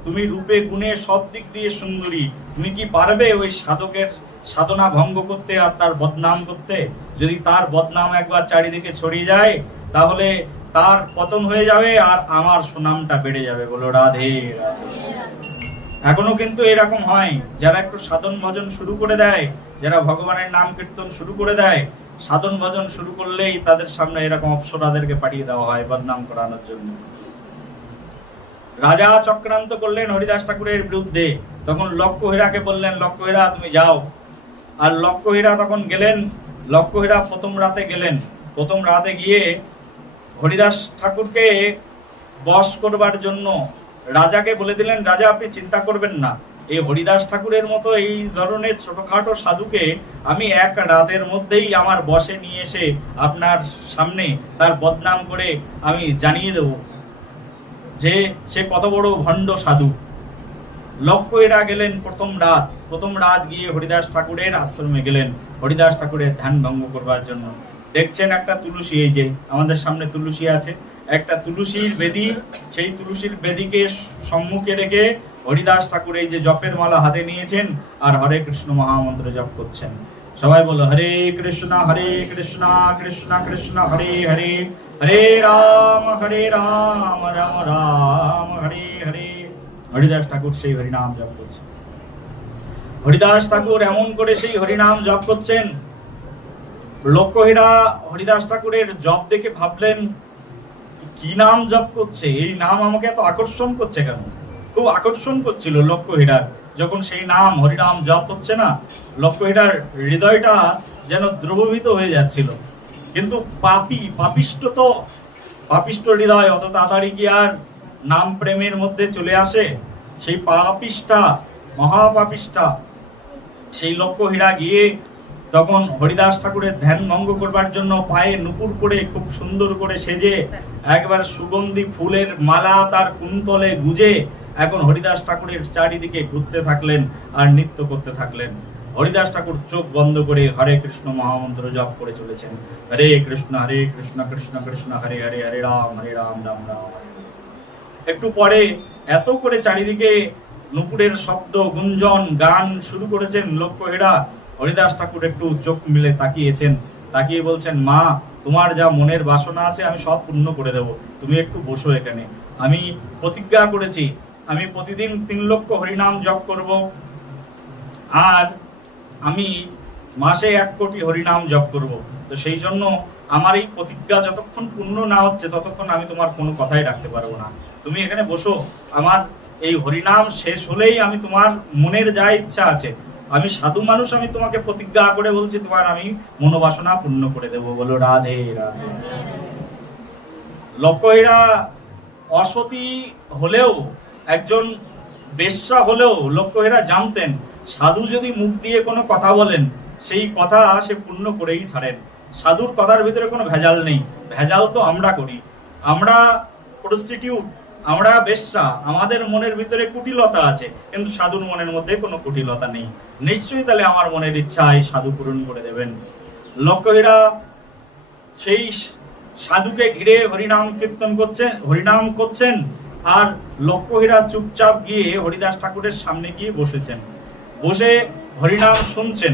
তুমি রূপে গুণে সব দিক দিয়ে সুন্দরী, তুমি কি পারবে ওই সাধকের সাধনা ভঙ্গ করতে আর তার বদনাম করতে? যদি তার বদনাম একবার চারিদিকে ছড়িয়ে যায় তাহলে তার পতন হয়ে যাবে আর আমার সুনামটা বেড়ে যাবে। বলো রাধে রাধে। এখনো কিন্তু এরকম হয়, যারা একটু সাধন ভজন শুরু করে দেয়, যারা ভগবানের নাম কীর্তন শুরু করে দেয়, সাধন ভজন শুরু করলেই তাদের সামনে এরকম অপ্সরাদেরকে পাঠিয়ে দেওয়া হয় বদনাম করানোর জন্য। রাজা চক্রান্ত করলেন হরিদাস ঠাকুরের বিরুদ্ধে, তখন লক্ষ্যহীরাকে বললেন, লক্ষ্যহীরা তুমি যাও। আর লক্ষ্যহীরা তখন গেলেন। লক্ষ্যহীরা প্রথম রাতে গেলেন। প্রথম রাতে গিয়ে হরিদাস ঠাকুরকে বশ করবার জন্য রাজাকে বলে দিলেন, রাজা আপনি চিন্তা করবেন না, এই হরিদাস ঠাকুরের মতো এই ধরনের ছোটখাটো সাধুকে আমি এক রাতের মধ্যেই আমার বশে নিয়ে এসে আপনার সামনে তার বদনাম করে আমি জানিয়ে দেব যে সে কত বড় ভণ্ড সাধু। লক্ষ্যহীরা গেলেন প্রথম রাত গিয়ে হরিদাস ঠাকুরের আশ্রমে গেলেন হরিদাস ঠাকুরের ধ্যান ভঙ্গ করবার জন্য। দেখছেন একটা তুলসী, এই যে আমাদের সামনে তুলসী আছে, একটা তুলসীর বেদী, সেই তুলসীর বেদীকে সম্মুখে রেখে হরিদাস ঠাকুর এই যে জপের মালা হাতে নিয়েছেন আর হরে কৃষ্ণ মহামন্ত্র জপ করছেন। সবাই বলো হরে কৃষ্ণ কৃষ্ণ কৃষ্ণ হরে হরে, হরে রাম রাম রাম হরে হরে। হরিদাস ঠাকুর সেই হরিনাম জপ করছেন। হরিদাস ঠাকুর এমন করে সেই হরিনাম জপ করছেন, লক্ষ্যহীরা হরিদাস ঠাকুরের জপ দেখে ভাবলেন কি নাম জপ করছে, এই নাম আমাকে এত আকর্ষণ করছে কেন? খুব আকর্ষণ করছিল লক্ষ্যহীরার যখন সেই নাম হরিনাম জপ হচ্ছে না, লক্ষ্যহীরার হৃদয়টা যেন দ্রবীভূত হয়ে যাচ্ছিল। কিন্তু পাপিষ্ট হৃদয় অত তাড়াতাড়ি কি আর নাম প্রেমের মধ্যে চলে আসে? সেই পাপিষ্ঠা, মহাপাপিষ্ঠা সেই লক্ষ্যহীরা গিয়ে তখন হরিদাস ঠাকুরের ধ্যান ভঙ্গ করবার জন্য পায়ে নুপুর করে খুব সুন্দর করে সেজে একবার সুগন্ধি ফুলের মালা তার কুন্তলে গুজে এখন হরিদাস ঠাকুরের চারিদিকে ঘুরতে থাকলেন আর নৃত্য করতে থাকলেন। হরিদাস ঠাকুর চোখ বন্ধ করে হরে কৃষ্ণ মহামন্ত্র জপ করে চলেছেন, হরে কৃষ্ণ কৃষ্ণ কৃষ্ণ হরে হরে, হরে রাম রাম রাম। একটু পরে এত করে চারিদিকে নুপুরের শব্দ গুঞ্জন গান শুরু করেছেন লক্ষ্যহীরা। হরিদাস ঠাকুর একটু চোখ মিলে তাকিয়েছেন, তাকিয়ে বলছেন, মা তোমার যা মনের বাসনা আছে আমি সব পূর্ণ করে দেব, তুমি একটু বসো এখানে। আমি প্রতিজ্ঞা করেছি আমি প্রতিদিন 3 লক্ষ হরিনাম জপ করব, আর আমি মাসে 1 কোটি হরিনাম জপ করব। তো সেই জন্য আমার এই প্রতিজ্ঞা যতক্ষণ পূর্ণ না হচ্ছে ততক্ষণ আমি তোমার কোনো কথাই রাখতে পারবো না। তুমি এখানে বসো, আমার এই হরিনাম শেষ হলেই আমি তোমার মনের যা ইচ্ছা আছে, আমি সাধু মানুষ, আমি তোমাকে প্রতিজ্ঞা করে বলছি তোমার আমি মনোবাসনা পূর্ণ করে দেব। বলো রাধে রাধে। লক্ষ্যহীরা অসতী হলেও, একজন বেশ্যা হলেও লক্ষ্যহীরা জানতেন সাধু যদি মুখ দিয়ে কোনো কথা বলেন সেই কথা সে পূর্ণ করেই ছাড়েন। সাধুর কথার ভিতরে কোনো ভেজাল নেই, ভেজাল তো আমরা করি। আমরা প্রস্টিটিউট, আমরা বেশ্যা, আমাদের মনের ভিতরে কুটিলতা আছে, কিন্তু সাধুর মনের মধ্যে কোনো কুটিলতা নেই। নিশ্চয়ই তাহলে আমার মনের ইচ্ছা এই সাধু পূরণ করে দেবেন। লক্ষ্যহীরা সেই সাধুকে ঘিরে হরিনাম কীর্তন করছেন, হরিনাম করছেন, আর লক্ষ্যহীরা চুপচাপ গিয়ে হরিদাস ঠাকুরের সামনে গিয়ে বসেছেন, বসে হরিনাম শুনছেন।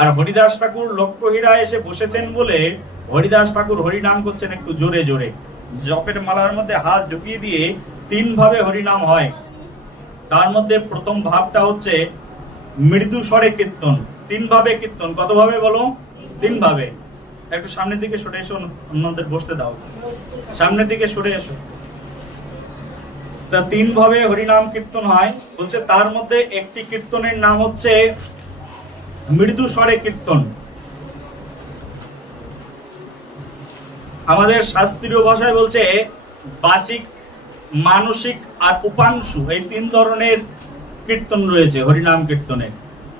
আর হরিদাস ঠাকুর লক্ষ্যহীরা এসে বসেছেন বলে হরিদাস ঠাকুর হরিনাম করছেন একটু জোরে জোরে। জপের মালার মধ্যে হাত ঢুকিয়ে দিয়ে 3 ভাবে হরিনাম হয়। তার মধ্যে প্রথম ভাবটা হচ্ছে মৃদু স্বরে কীর্তন। 3 ভাবে কীর্তন। কত ভাবে বলো? 3 ভাবে। একটু সামনের দিকে সরে এসো, অন্যদের বসতে দাও, সামনের দিকে সরে এসো। তা 3 ভাবে হরিনাম কীর্তন হয় বলছে। তার মধ্যে একটি কীর্তনের নাম হচ্ছে মৃদু স্বরে কীর্তন। আমাদের শাস্ত্রীয় ভাষায় বলছে বাচিক, মানসিক আর উপাংশু, এই 3 ধরনের কীর্তন রয়েছে হরিনাম কীর্তনে।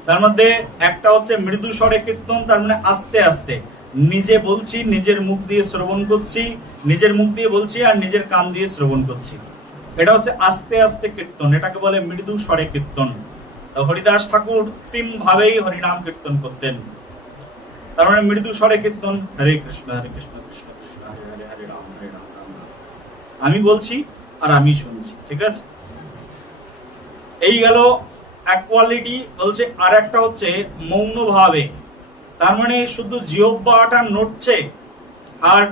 তার মধ্যে একটা হচ্ছে মৃদু স্বরে কীর্তন, তার মানে আস্তে আস্তে নিজে বলছি, নিজের মুখ দিয়ে শ্রবণ করছি, নিজের মুখ দিয়ে বলছি আর নিজের কান দিয়ে শ্রবণ করছি, এটা হচ্ছে আস্তে আস্তে কীর্তন, এটাকে বলে মৃদু স্বরে কীর্তন। হরিদাস ঠাকুর 3 ভাবেই হরিনাম কীর্তন করতেন। তার মানে মৃদু স্বরে কীর্তন, হরে কৃষ্ণ কৃষ্ণ কৃষ্ণ হরে হরে, হরে রাম রাম রাম। আমি বলছি আর আমি শুনছি, ঠিক আছে। এই গেল এক কোয়ালিটি। বলছে আর একটা হচ্ছে মৌন ভাবে, তার মানে শুধু জিহ্বাটা নড়ছে আর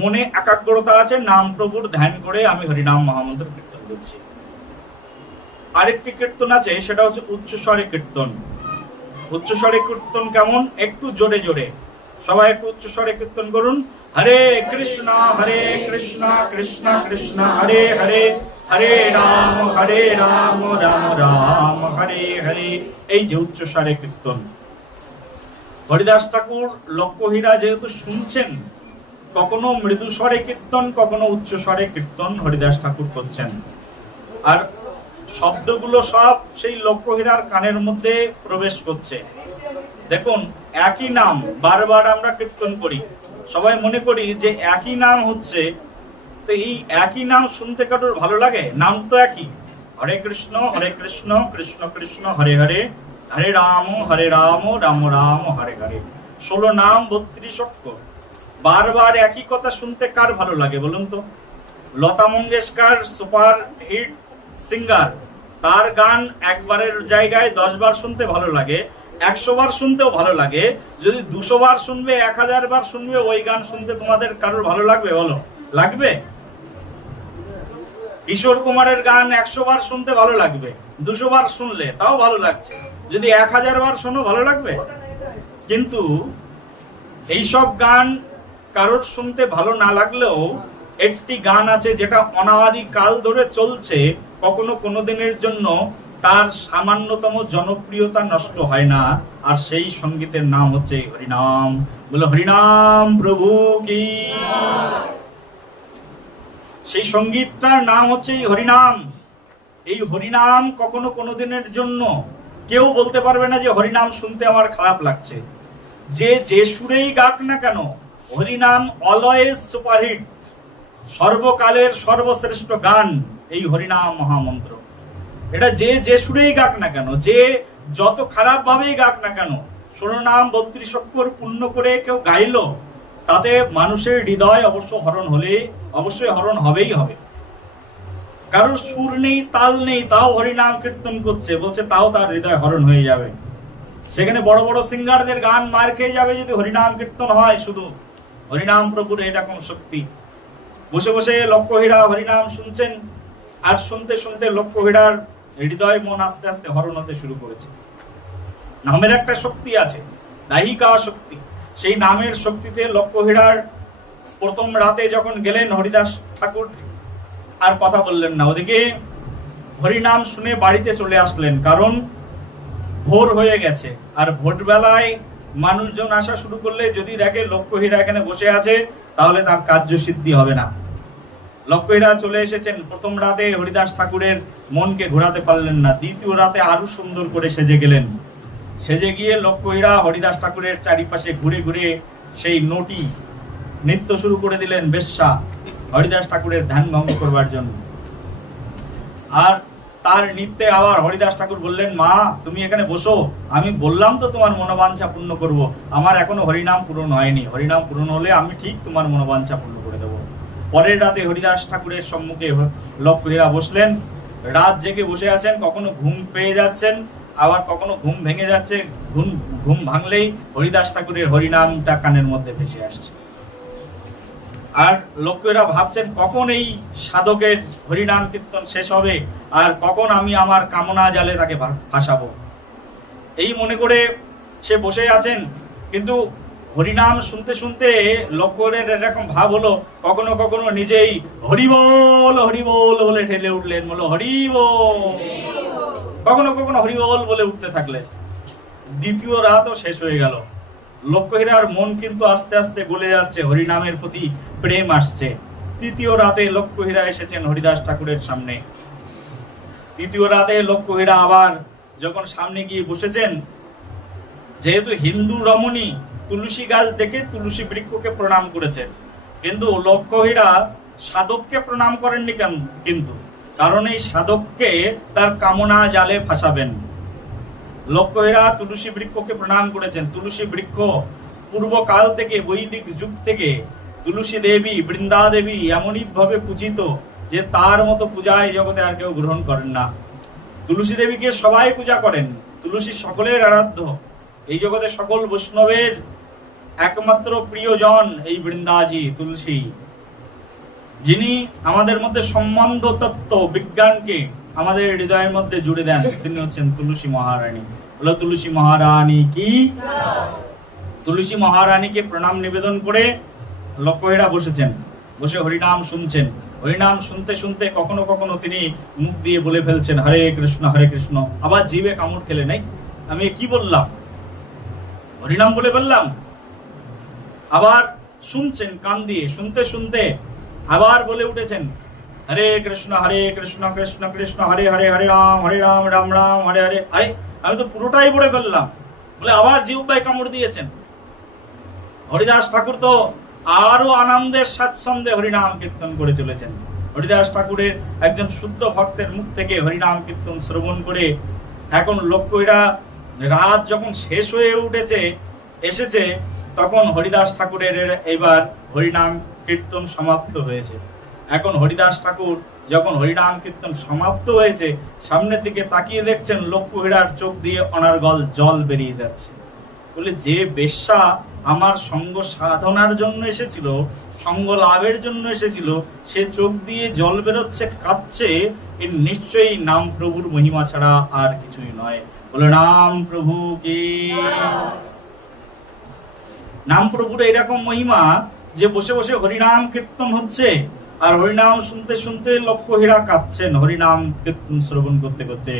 মনে একাগ্রতা আছে, নাম প্রভুর ধ্যান করে আমি হরিনাম মহামন্ত্র কীর্তন করছি। আরেকটি কীর্তন আছে, সেটা হচ্ছে উচ্চস্বরে কীর্তন। উচ্চস্বরে কীর্তন কেমন? একটু জোরে জোরে সবাই একটু উচ্চস্বরে কীর্তন করুন। হরে কৃষ্ণ কৃষ্ণ কৃষ্ণ হরে হরে, হরে রাম রাম রাম হরে হরে। এই যে উচ্চস্বরে কীর্তন, হরিদাস ঠাকুর লক্ষ্যহীরা যেহেতু শুনছেন, কখনো মৃদু স্বরে কীর্তন, কখনো উচ্চ স্বরে কীর্তন হরিদাস ঠাকুর করছেন। আর শব্দগুলো সব সেই লক্ষ্যহীরার কানের মধ্যে প্রবেশ করছে। দেখুন, একই নাম বারবার আমরা কীর্তন করি, সবাই মনে করি যে একই নাম হচ্ছে, তো এই একই নাম শুনতে কারোর ভালো লাগে? নাম তো একই, হরে কৃষ্ণ কৃষ্ণ কৃষ্ণ হরে হরে, হরে রাম রাম রাম হরে হরে। 16 নাম 32 অক্ষর, বারবার একই কথা শুনতে কার ভালো লাগে বলুন তো? Lata Mangeshkar super hit singer, তার গান একবারের জায়গায় 10 বার শুনতে ভালো লাগে, 100 বার শুনতেও ভালো লাগে। যদি 200 বার শুনবে, 1000 বার শুনবে, ওই গান শুনতে তোমাদের কারোর ভালো লাগবে বলো? লাগবে? কিশোর কুমারের গান 100 বার শুনতে ভালো লাগবে, 200 বার শুনলে তাও ভালো লাগছে, যদি 1000 বার শোনো ভালো লাগবে? কিন্তু এইসব গান কারোর শুনতে ভালো না লাগলেও একটি গান আছে যেটা অনাদি কাল ধরে চলছে, কখনো কোনো দিনের জন্য তার সামান্যতম জনপ্রিয়তা নষ্ট হয় না, আর সেই সঙ্গীতের নাম হচ্ছে হরিনাম। বলো হরিনাম প্রভু কি। সেই সঙ্গীতটার নাম হচ্ছে হরিনাম। এই হরিনাম কখনো কোনো দিনের জন্য কেউ বলতে পারবে না যে হরিনাম শুনতে আমার খারাপ লাগছে। যে সুরেই গাক না কেন, হরিনাম অলওয়েজ সুপারহিট, সর্বকালের সর্বশ্রেষ্ঠ গান এই হরিনাম মহামন্ত্র। এটা যে সুরেই গাক না কেন, যে যত খারাপ ভাবেই গাক না কেন, 16 নাম 32 অক্ষর পূর্ণ করে কেউ গাইলো, তাতে মানুষের হৃদয় অবশ্যই হরণ হবেই হবে। কারোর সুর নেই, তাল নেই, তাও হরিনাম কীর্তন করছে, বলছে তাও তার হৃদয় হরণ হয়ে যাবে। সেখানে বড় বড় সিঙ্গারদের গান মার খেয়ে যাবে যদি হরিনাম কীর্তন হয়। শুধু হরিনাম প্রভুর এরকম শক্তি। বসে বসে লক্ষ্যহীরা হরিনাম শুনছেন, আর শুনতে শুনতে লক্ষ্যহীরার হৃদয় মন আস্তে আস্তে হরণ হতে শুরু করেছে। নামের একটা শক্তি আছে, দাহিকা শক্তি। সেই নামের শক্তিতে লক্ষ্যহীরার প্রথম রাতে যখন গেলেন হরিদাস ঠাকুর, আর কথা বললেন না। ওদিকে হরিনাম শুনে বাড়িতে চলে আসলেন, কারণ ভোর হয়ে গেছে। আর ভোরবেলায় মানুষজন আসা শুরু করলে যদি দেখে লক্ষ্যহীরা এখানে বসে আছে, তাহলে তার কার্য সিদ্ধি হবে না। লক্ষ্যহীরা চলে এসেছেন। প্রথম রাতে হরিদাস ঠাকুরের মনকে ঘোরাতে পারলেন না, দ্বিতীয় রাতে আরো সুন্দর করে সেজে গেলেন। সেজে গিয়ে লক্ষ্যহীরা হরিদাস ঠাকুরের চারিপাশে ঘুরে ঘুরে সেই নটি নৃত্য শুরু করে দিলেন, বেশ্যা, হরিদাস ঠাকুরের ধ্যান ভঙ্গ করবার জন্য। আর তার নৃত্যে আবার হরিদাস ঠাকুর বললেন, মা তুমি এখানে বসো, আমি বললাম তো তোমার মনোবাঞ্ছা পূর্ণ করব, আমার এখনো হরিনাম পূরণ হয়নি, হরিনাম পূরণ হলে আমি ঠিক তোমার মনোবাঞ্ছা পূর্ণ করে দেবো। পরের রাতে হরিদাস ঠাকুরের সম্মুখে লক্ষ্যহীরা বসলেন, রাত জেগে বসে আছেন, কখনো ঘুম পেয়ে যাচ্ছেন, আবার কখনো ঘুম ভেঙে যাচ্ছে। ঘুম ভাঙলেই হরিদাস ঠাকুরের হরিনামটা কানের মধ্যে ভেসে আসছে। আর লক্ষ্যহীরা ভাবছেন কখন এই সাধকের হরিনাম কীর্তন শেষ হবে, আর কখন আমি আমার কামনা জালে তাকে ফাঁসাবো। এই মনে করে সে বসে আছেন। কিন্তু হরিনাম শুনতে শুনতে লক্ষ্যহীরের এরকম ভাব হলো, কখনো কখনো নিজেই হরিবল হরিবল বলে ঠেলে উঠলেন, বলো হরিবল। কখনো কখনো হরিবল বলে উঠতে থাকলেন। দ্বিতীয় রাতও শেষ হয়ে গেল। লক্ষ্যহীরার মন কিন্তু আস্তে আস্তে গলে যাচ্ছে, হরিনামের প্রতি প্রেম আসছে। তৃতীয় রাতে লক্ষ্যহীরা এসেছেন হরিদাস ঠাকুরের সামনে। তৃতীয় রাতে লক্ষ্যহীরা আবার যখন সামনে গিয়ে বসেছেন, যেহেতু হিন্দু রমণী, তুলসী গাছ দেখে তুলসী বৃক্ষকে প্রণাম করেছেন, কিন্তু লক্ষ্যহীরা সাধককে প্রণাম করেননি কেন? কিন্তু কারণ এই সাধককে তার কামনা জালে ফাঁসাবেন। লক্ষ্যহীরা তুলসী বৃক্ষকে প্রণাম করেছেন। তুলসী বৃক্ষ পূর্বকাল থেকে, বৈদিক যুগ থেকে তুলসী দেবী, বৃন্দা দেবী এমনই ভাবে পূজিত যে তার মতো পূজা এই জগতে আর কেউ গ্রহণ করেন না। তুলসী দেবীকে সবাই পূজা করেন, তুলসী সকলের আরাধ্য। এই জগতে সকল বৈষ্ণবের একমাত্র প্রিয়জন এই বৃন্দাজি তুলসী, যিনি আমাদের মধ্যে সম্বন্ধ তত্ত্ব বিজ্ঞানকে আমাদের হৃদয়ের মধ্যে জুড়ে দেন, তিনি হচ্ছেন তুলসী মহারানী। বলো তুলসী মহারানী কি। তুলসী মহারানীকে প্রণাম নিবেদন করে লক্ষ্মীরা বসেছেন, বসে হরিনাম শুনছেন। হরিনাম শুনতে শুনতে কখনো কখনো তিনি মুখ দিয়ে বলে ফেলছেন হরে কৃষ্ণ হরে কৃষ্ণ, আবার জিভে কামড় খেলে নাই, আমি কি বললাম, হরিনাম বলে ফেললাম। আবার শুনছেন কান দিয়ে, শুনতে শুনতে আবার বলে উঠেছেন হরে কৃষ্ণ কৃষ্ণ কৃষ্ণ হরে হরে, হরে রাম রাম রাম হরে হরে। আরে আমি তো পুরোটাই বলে ফেললাম, বলে আবার জিহ্বায় কামড় দিয়েছেন। হরিদাস ঠাকুর তো আরো আনন্দের স্বাচ্ছন্দ্যে হরিনাম কীর্তন করে চলেছেন। হরিদাস ঠাকুরের একজন শুদ্ধ ভক্তের মুখ থেকে হরিনাম কীর্তন শ্রবণ করে এখন লক্ষ্মীরা রাত যখন শেষ হয়ে এসেছে তখন হরিদাস ঠাকুরের এবার হরিনাম কীর্তন সমাপ্ত হয়েছে। এখন হরিদাস ঠাকুর যখন হরিনাম কীর্তন সমাপ্ত হয়েছে, সামনের দিকে তাকিয়ে দেখছেন লক্ষ্মীরার চোখ দিয়ে অনার্গল জল বেরিয়ে যাচ্ছে। বলে যে বেশ্যা আমার সঙ্গ সাধনার জন্য এসেছিল, সঙ্গ লাভের জন্য এসেছিল, সে চোখ দিয়ে জল বেরোচ্ছে, কাঁদছে, এর নিশ্চয়ই নাম প্রভুর মহিমা ছাড়া আর কিছুই নয়। বলে নাম প্রভু কি। নাম প্রভুর এরকম মহিমা যে বসে বসে হরিনাম কীর্তন হচ্ছে, আর হরিনাম শুনতে শুনতে লক্ষ্মীরা কাঁদছেন হরিনাম কীর্তন শ্রবণ করতে করতে।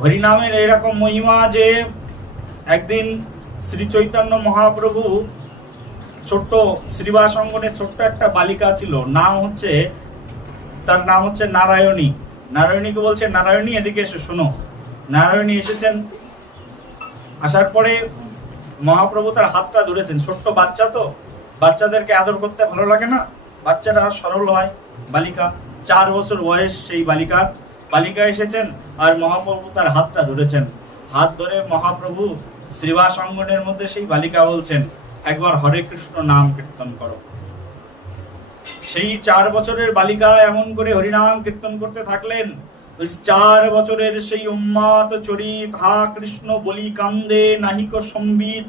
হরিনামের এরকম মহিমা যে একদিন শ্রী চৈতন্য মহাপ্রভু ছোট্ট শ্রীবাস অঙ্গনে ছোট্ট একটা বালিকা ছিল, তার নাম হচ্ছে নারায়ণী। নারায়ণীকে বলছে নারায়ণী এদিকে এসে শোনো। নারায়ণী এসেছেন, আসার পরে মহাপ্রভু তার হাতটা ধরেছেন। ছোট্ট বাচ্চা তো, বাচ্চাদেরকে আদর করতে ভালো লাগে না, বাচ্চারা সরল হয়। বালিকা 4 বছর বয়স সেই বালিকা এসেছেন, আর মহাপ্রভু তার হাতটা ধরেছেন। হাত ধরে মহাপ্রভু শ্রীবাস অঙ্গনের মধ্যে সেই বালিকা বলছেন একবার হরে কৃষ্ণ নাম কীর্তন করো। সেই 4 বছরের বালিকা এমন করে হরিনাম কীর্তন করতে থাকলেন। 4 বছরের সেই উন্মাদ চরিত হা কৃষ্ণ বলি কান্দে নাহিক সম্বিত,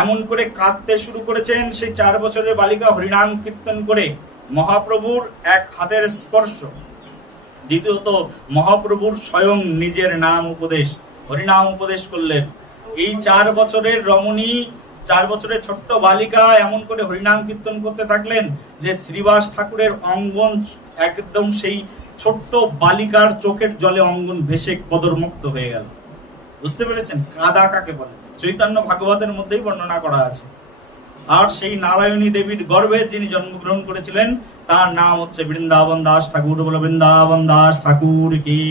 এমন করে কাঁদতে শুরু করেছেন। সেই 4 বছরের বালিকা হরিনাম কীর্তন করে মহাপ্রভুর এক হাতের স্পর্শ, দ্বিতীয়ত মহাপ্রভুর স্বয়ং নিজের নাম উপদেশ, হরিনাম উপদেশ করলেন। এই 4 বছরের রমণী, 4 বছরের ছোট্ট বালিকা এমন করে হরিনাম কীর্তন করতে থাকলেন যে শ্রীবাস ঠাকুরের অঙ্গন একদম সেই ছোট্ট বালিকার চোখের জলে অঙ্গন ভেসে কদরমুক্ত হয়ে গেল। বুঝতে পেরেছেন কাদা কাকে বলে? চৈতন্য ভাগবতের মধ্যেই বর্ণনা করা আছে। আর সেই নারায়ণী দেবীর গর্ভে যিনি জন্মগ্রহণ করেছিলেন তার নাম হচ্ছে বৃন্দাবন দাস ঠাকুর। বলো বৃন্দাবন দাস ঠাকুর কি।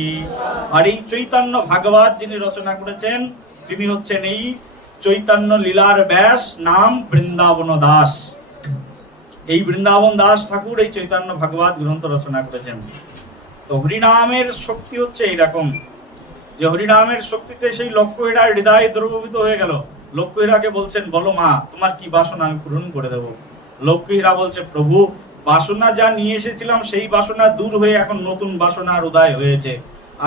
আর এই চৈতন্য ভাগবত যিনি রচনা করেছেন তিনি হচ্ছেন এই চৈতন্য লীলার ব্যাস, নাম বৃন্দাবন দাস। এই বৃন্দাবন দাস ঠাকুর এই চৈতন্য ভাগবত গ্রন্থ রচনা করেছেন। তো হরিনামের শক্তি হচ্ছে এইরকম যে হরিনামের শক্তিতে সেই লক্ষ্মীরা হৃদয় দ্রবীভূত হয়ে গেল। লক্ষ্মীরাকে বলছেন বলো মা তোমার কি বাসনা আমি পূরণ করে দেব। লক্ষ্মীরা বলছে প্রভু বাসনা যা নিয়ে এসেছিলাম সেই বাসনা দূর হয়ে এখন নতুন বাসনার উদয় হয়েছে।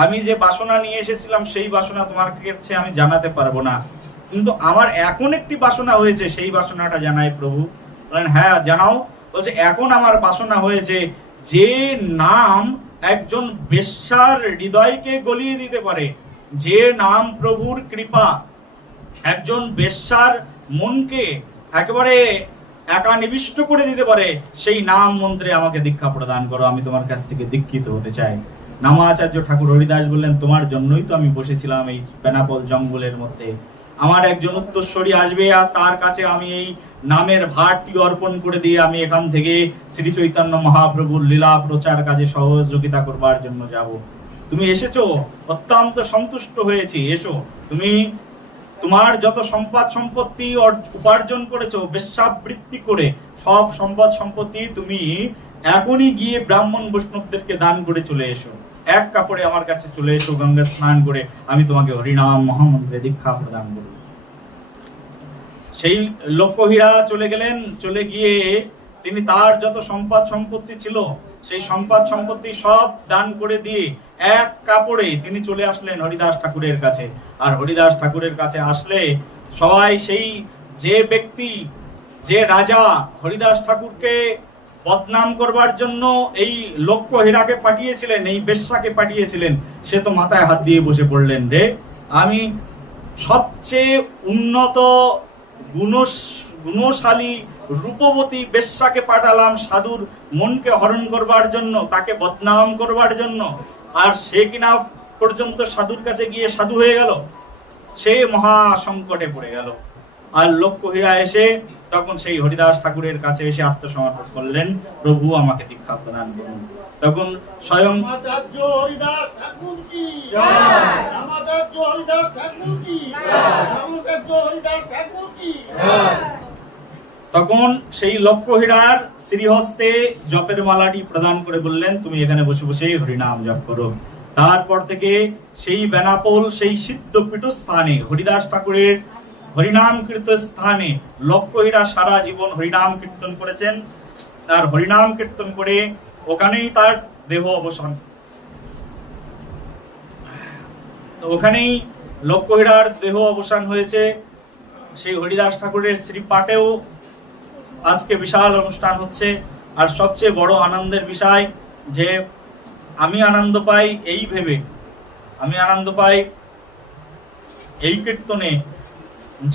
আমি যে বাসনা নিয়ে এসেছিলাম সেই বাসনা তোমার কাছে আমি জানাতে পারবো না, কিন্তু আমার এখন একটি বাসনা হয়েছে, সেই বাসনাটা জানাই প্রভু। বলেন হ্যাঁ জানাও। বলছে এখন আমার বাসনা হয়েছে যে নাম একজন বেশ্যার হৃদয়কে গলিয়ে দিতে পারে, যে নাম প্রভুর কৃপা একজন বেশ্যার মনকে একেবারে একানিবিষ্ট করে দিতে পারে, সেই নাম মন্ত্রে আমাকে দীক্ষা প্রদান করো, আমি তোমার কাছ থেকে দীক্ষিত হতে চাই। নামাচার্য ঠাকুর হরিদাস বললেন তোমার জন্যই তো আমি বসেছিলাম এই বেনাপোল জঙ্গলের মধ্যে। আমার একজন উত্তরস্বরী আসবে আর তার কাছে আমি এই নামের ভারটি অর্পণ করে দিয়ে আমি এখান থেকে শ্রী চৈতন্য মহাপ্রভুর লীলা প্রচার কাজে সহযোগিতা করবার জন্য যাব। তুমি এসেছো, অত্যন্ত সন্তুষ্ট হয়েছি, এসো। তুমি তোমার যত সম্পদ সম্পত্তি উপার্জন করেছো বেশ্যাবৃত্তি করে, সব সম্পদ সম্পত্তি তুমি এখনই গিয়ে ব্রাহ্মণ বৈষ্ণবদেরকে দান করে চলে এসো। এক কাপড়ে আমার কাছে চলে এসো, গঙ্গা স্নান করে আমি তোমাকে হরিনাম মহামন্ত্রে দীক্ষা প্রদান করব। সেই লক্ষ্মীরা চলে গেলেন। চলে গিয়ে তিনি তার যত সম্পদ সম্পত্তি ছিল সেই সম্পদ সম্পত্তি সব দান করে দিয়ে এক কাপড়ে তিনি চলে আসলেন হরিদাস ঠাকুরের কাছে। আর হরিদাস ঠাকুরের কাছে আসলে সবাই সেই যে ব্যক্তি, যে রাজা হরিদাস ঠাকুরকে বদনাম করবার জন্য এই লক্ষ্য হীরাকে পাঠিয়েছিলেন, এই বেশ্যাকে পাঠিয়েছিলেন, সে তো মাথায় হাত দিয়ে বসে পড়লেন, রে আমি সবচেয়ে উন্নত গুণশালী রূপবতী বেশ্যাকে পাঠালাম সাধুর মনকে হরণ করবার জন্য, তাকে বদনাম করবার জন্য, আর সে কিনা পর্যন্ত সাধুর কাছে গিয়ে সাধু হয়ে গেল। সে মহা সংকটে পড়ে গেল। আর লক্ষ্য হীরা এসে তখন সেই হরিদাস ঠাকুরের কাছে এসে আত্মসমর্পণ করলেন, প্রভু আমাকে দীক্ষা প্রদান করুন। তখন স্বয়ং হরিদাস ঠাকুর কি জয়, হরিদাস ঠাকুর কি জয়, হরিদাস ঠাকুর কি জয়। তখন সেই লক্ষ্য হীরার শ্রীহস্তে জপের মালাটি প্রদান করে বললেন, তুমি এখানে বসে বসে হরিনাম জপ করো। তারপর থেকে সেই বেনাপোল, সেই সিদ্ধ পীঠস্থানে হরিদাস ঠাকুরের হরিনাম কীর্ত স্থানে লক্ষ্য হীরা সারা জীবন হরিনাম কীর্তন করেছেন। আর হরিনাম কীর্তন করে ওখানেই তার দেহ অবসান। ওখানেই লক্ষ্য হীরার দেহ অবসান হয়েছে। সেই হরিদাস ঠাকুরের শ্রীপাঠেও আজকে বিশাল অনুষ্ঠান হচ্ছে। আর সবচেয়ে বড় আনন্দের বিষয় যে আমি আনন্দ পাই এই ভেবে, আমি আনন্দ পাই এই কীর্তনে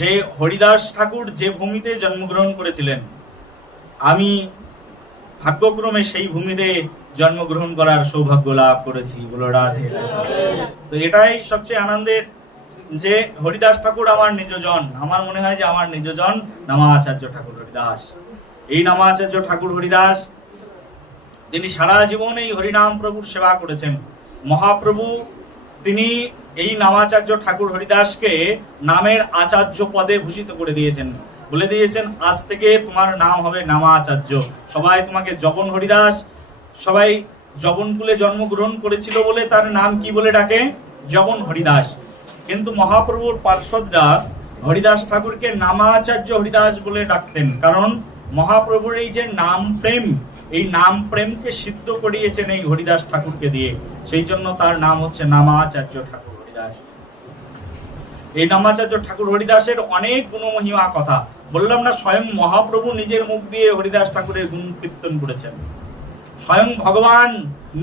যে হরিদাস ঠাকুর যে ভূমিতে জন্মগ্রহণ করেছিলেন, আমি ভাগ্যক্রমে সেই ভূমিতে জন্মগ্রহণ করার সৌভাগ্য লাভ করেছি। বলো রাধে। তো এটাই সবচেয়ে আনন্দের যে হরিদাস ঠাকুর আমার নিজজন। আমার মনে হয় যে আমার নিজজন নামাচার্য ঠাকুর হরিদাস। এই নামাচার্য ঠাকুর হরিদাস তিনি সারা জীবন এই হরিনাম প্রভুর সেবা করেছেন। মহাপ্রভু তিনি এই নামাচার্য ঠাকুর হরিদাসকে নামের আচার্য পদে ভূষিত করে দিয়েছেন, বলে দিয়েছেন আজ থেকে তোমার নাম হবে নামাচার্য। সবাই তোমাকে জবন হরিদাস, সবাই জবনকুলে জন্মগ্রহণ করেছিল বলে তার নাম কি বলে ডাকে? জবন হরিদাস। কিন্তু মহাপ্রভুর পার্ষদরা হরিদাস ঠাকুরকে নামাচার্য হরিদাস বলে ডাকতেন, কারণ মহাপ্রভুর এই যে নাম প্রেম, এই নাম প্রেমকে সিদ্ধ করিয়েছেন এই হরিদাস ঠাকুরকে দিয়ে, সেই জন্য তার নাম হচ্ছে নামাচার্য ঠাকুর হরিদাস। এই নামাচার্য ঠাকুর হরিদাসের অনেক গুণমহিমা কথা বললাম না, স্বয়ং মহাপ্রভু নিজের মুখ দিয়ে হরিদাস ঠাকুরের গুণ কীর্তন করেছেন, স্বয়ং ভগবান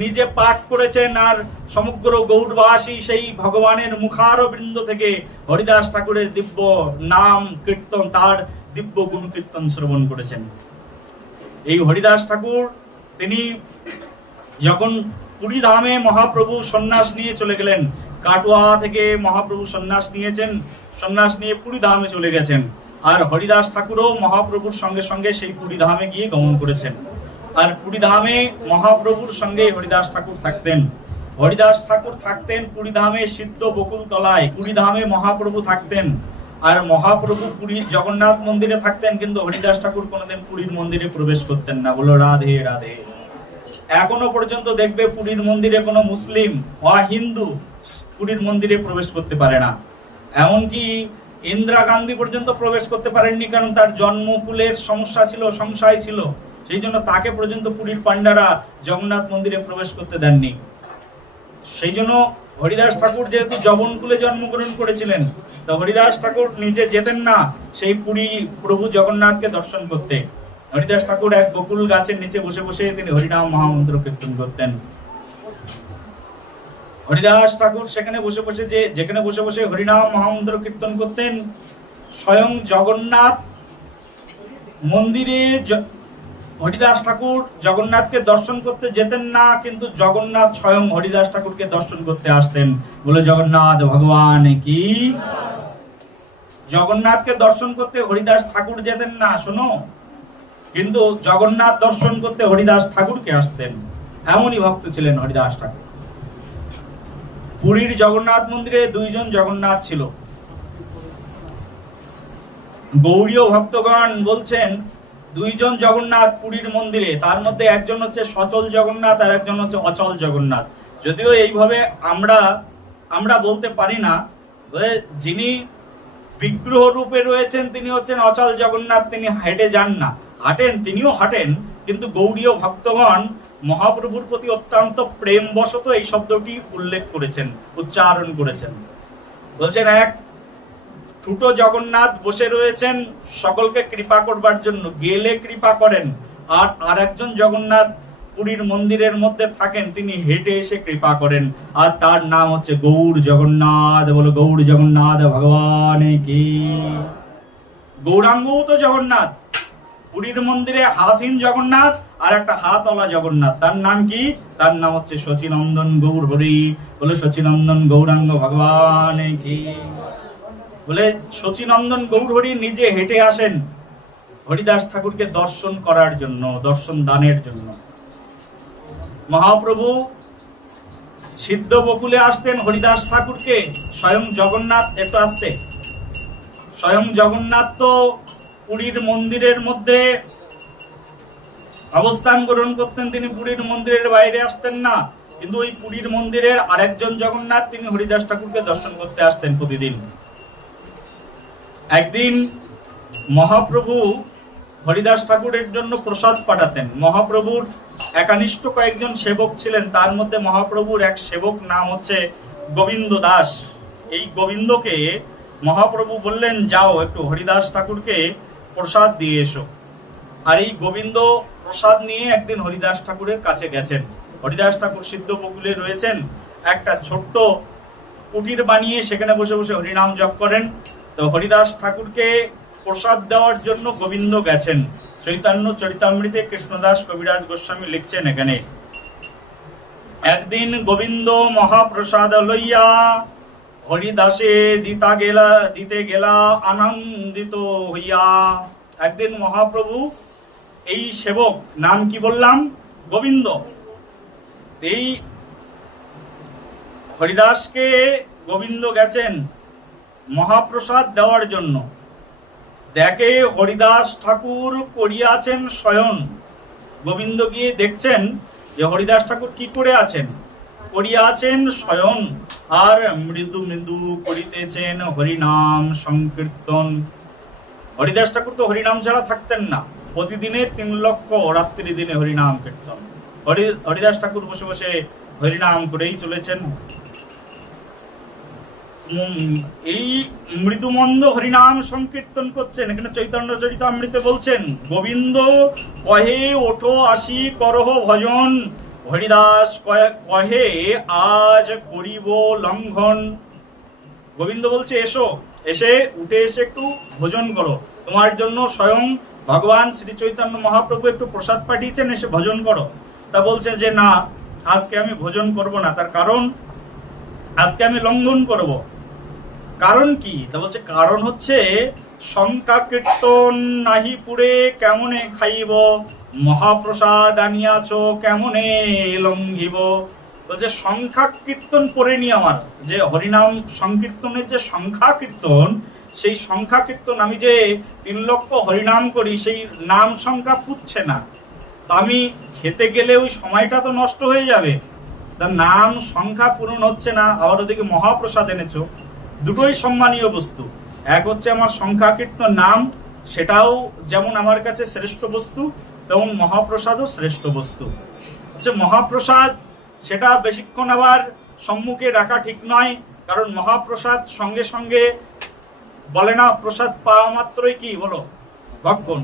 নিজে পাঠ করেছেন। আর সমগ্র গৌড়বাসী সেই ভগবানের মুখারবিন্দ থেকে হরিদাস ঠাকুরের দিব্য নাম কীর্তন, তার দিব্য গুণ কীর্তন শ্রবণ করেছেন। এই হরিদাস ঠাকুর তিনি যখন পুরী ধামে মহাপ্রভু সন্ন্যাস নিয়ে চলে গেলেন, কাটোয়া থেকে মহাপ্রভু সন্ন্যাস নিয়েছেন, সন্ন্যাস নিয়ে পুরী ধামে চলে গেছেন। আর হরিদাস ঠাকুরও মহাপ্রভুর সঙ্গে সঙ্গে সেই পুরী ধামে গিয়ে গমন করেছেন। আর পুরী ধামে মহাপ্রভুর সঙ্গে হরিদাস ঠাকুর থাকতেন। হরিদাস ঠাকুর থাকতেন পুরী ধামে সিদ্ধ বকুল তলায়, পুরী ধামে মহাপ্রভু থাকতেন। আর মহাপ্রভু পুরীর জগন্নাথ মন্দিরে থাকতেন, কিন্তু হরিদাস ঠাকুর কোনোদিন পুরীর মন্দিরে প্রবেশ করতেন না। বলো রাধে রাধে। এখনো পর্যন্ত দেখবে পুরীর মন্দিরে কোনো মুসলিম বা হিন্দু পুরীর মন্দিরে প্রবেশ করতে পারে না। এমনকি ইন্দিরা গান্ধী পর্যন্ত প্রবেশ করতে পারেননি, কারণ তার জন্মকুলের সমস্যা ছিল, সংশয় ছিল, সেই জন্য তাকে পর্যন্ত পুরীর পান্ডারা জগন্নাথ মন্দিরে প্রবেশ করতে দেননি। সেই জন্য হরিদাস ঠাকুর যেহেতু জবনকুলে জন্মগ্রহণ করেছিলেন, তো হরিদাস ঠাকুর নিজে যেতেন না সেই পুরী প্রভু জগন্নাথকে দর্শন করতে। হরিদাস ঠাকুর এক বকুল গাছের নিচে বসে বসে তিনি হরিনাম মহামন্ত্র কীর্তন করতেন। হরিদাস ঠাকুর সেখানে বসে বসে যেখানে বসে বসে হরিনাম মহামন্ত্র কীর্তন করতেন, স্বয়ং জগন্নাথ মন্দিরে হরিদাস ঠাকুর জগন্নাথকে দর্শন করতে যেতেন না, কিন্তু জগন্নাথ স্বয়ং হরিদাস ঠাকুরকে দর্শন করতে আসতেন। বলে জগন্নাথ ভগবান কি। জগন্নাথকে দর্শন করতে হরিদাস ঠাকুর যেতেন না, শোনো, কিন্তু জগন্নাথ দর্শন করতে হরিদাস ঠাকুরকে আসতেন। এমনই ভক্ত ছিলেন হরিদাস ঠাকুর। পুরীর জগন্নাথ মন্দিরে দুইজন জগন্নাথ ছিল। গৌড়ীয় ভক্তগণ বলছেন দুইজন জগন্নাথ পুরীর মন্দিরে, তার মধ্যে একজন হচ্ছে সচল জগন্নাথ আর একজন হচ্ছে অচল জগন্নাথ। যদিও এইভাবে আমরা বলতে পারি না, যিনি বিগ্রহ রূপে রয়েছেন তিনি হচ্ছেন অচল জগন্নাথ, তিনি হেঁটে যান না, হাঁটেন, তিনিও হাঁটেন, কিন্তু গৌড়ীয় ভক্তগণ মহাপ্রভুর প্রতি অত্যন্ত প্রেমবশত এই শব্দটি উল্লেখ করেছেন, উচ্চারণ করেছেন। বলছেন এক ছোট জগন্নাথ বসে রয়েছেন সকলকে কৃপা করবার জন্য, গেলে কৃপা করেন। আর আরেকজন জগন্নাথ পুরীর মন্দিরের মধ্যে থাকেন, তিনি হেঁটে এসে কৃপা করেন, আর তার নাম হচ্ছে গৌর জগন্নাথ। বলো গৌর জগন্নাথ ভগবান কি। গৌরাঙ্গ তো জগন্নাথ, পুরীর মন্দিরে হাতহীন জগন্নাথ আর একটা হাতওয়ালা জগন্নাথ, তার নাম কি? তার নাম হচ্ছে শচীনন্দন গৌর হরি। বলে শচীনন্দন গৌরাঙ্গ ভগবান কি। বলে শচীনন্দন গৌর হরি নিজে হেঁটে আসেন হরিদাস ঠাকুরকে দর্শন করার জন্য, দর্শন দানের জন্য। মহাপ্রভু সিদ্ধ বকুলে আসতেন হরিদাস ঠাকুরকে, স্বয়ং জগন্নাথ এত আসতে, স্বয়ং জগন্নাথ তো পুরীর মন্দিরের মধ্যে অবস্থান গ্রহণ করতেন, তিনি পুরীর মন্দিরের বাইরে আসতেন না। কিন্তু ওই পুরীর মন্দিরের আরেকজন জগন্নাথ তিনি হরিদাস ঠাকুরকে দর্শন করতে আসতেন প্রতিদিন। একদিন মহাপ্রভু হরিদাস ঠাকুরের জন্য প্রসাদ পাঠাতেন। মহাপ্রভুর একানিষ্ঠ কয়েকজন সেবক ছিলেন, তার মধ্যে মহাপ্রভুর এক সেবক নাম হচ্ছে গোবিন্দ দাস। এই গোবিন্দকে মহাপ্রভু বললেন, যাও একটু হরিদাস ঠাকুরকে প্রসাদ দিয়ে এসো। আর এই গোবিন্দ প্রসাদ নিয়ে একদিন হরিদাস ঠাকুরের কাছে গেছেন। হরিদাস ঠাকুর সিদ্ধ বকুলে রয়েছেন, একটা ছোট্ট কুটির বানিয়ে সেখানে বসে বসে হরিনাম জপ করেন। তো হরিদাস ঠাকুরকে প্রসাদ দেওয়ার জন্য গোবিন্দ গেছেন। চৈতন্য চরিতামৃতে কৃষ্ণদাস কবিরাজ গোস্বামী লিখছেন এখানে, একদিন গোবিন্দ মহাপ্রসাদ লইয়া হরিদাসে দিতে গেলা আনন্দিত হইয়া। একদিন মহাপ্রভু এই সেবক, নাম কি বললাম? গোবিন্দ, এই হরিদাসকে গোবিন্দ গেছেন মহাপ্রসাদ দেওয়ার জন্য। দেখে হরিদাস ঠাকুর করিয়াছেন শয়ন। গোবিন্দ গিয়ে দেখছেন যে হরিদাস ঠাকুর কি করে আছেন, করিয়া আছেন শয়ন, আর মৃদু মৃদু করিতেছেন হরিনাম সংকীর্তন। হরিদাস ঠাকুর তো হরিনাম ছাড়া থাকতেন না, প্রতিদিনে 3 লক্ষ রাত্রি দিনে হরিনাম কীর্তন। হরিদাস ঠাকুর বসে বসে হরিনাম করেই চলেছেন। এই মৃদুমন্দ হরিনাম সংকীর্তন করছেন। এখানে চৈতন্য চরিতামৃতে বলছেন, গোবিন্দ কহে ওঠো আসি করহ ভজন, হরিদাস কহে আজ করিব লঙ্ঘন। গোবিন্দ বলছে এসো, এসে উঠে এসে একটু ভোজন করো, তোমার জন্য স্বয়ং ভগবান শ্রী চৈতন্য মহাপ্রভু একটু প্রসাদ পাঠিয়েছেন, এসে ভোজন করো। তা বলছে যে না, আজকে আমি ভোজন করব না, তার কারণ আজকে আমি লঙ্ঘন করব। কারণ কি? তা বলছে কারণ হচ্ছে সংখ্যা কীর্তন নাহি পুরে কেমনে খাইব, মহাপ্রসাদ আনিয়াছ কেমনে লঙ্ঘিব। বলছে সংখ্যা কীর্তন করে নি, আমার যে হরিনাম সংকীর্তনের যে সংখ্যা কীর্তন, সেই সংখ্যা কীর্তন আমি যে 3 লক্ষ হরিনাম করি, সেই নাম সংখ্যা পুচ্ছে না। তা আমি খেতে গেলে ওই সময়টা তো নষ্ট হয়ে যাবে, তার নাম সংখ্যা পূরণ হচ্ছে না। আবার ওদিকে মহাপ্রসাদ এনেছো, দুটোই সম্মানীয় বস্তু। এক হচ্ছে আমার সংখ্যা কীর্তন নাম, সেটাও যেমন আমার কাছে শ্রেষ্ঠ বস্তু, তেমন মহাপ্রসাদও শ্রেষ্ঠ বস্তু। হচ্ছে মহাপ্রসাদ, সেটা বেশিক্ষণ আবার সম্মুখে রাখা ঠিক নয়, কারণ মহাপ্রসাদ সঙ্গে সঙ্গে বলে না, প্রসাদ পাওয়া মাত্রই কি বলো ভক্ষণ।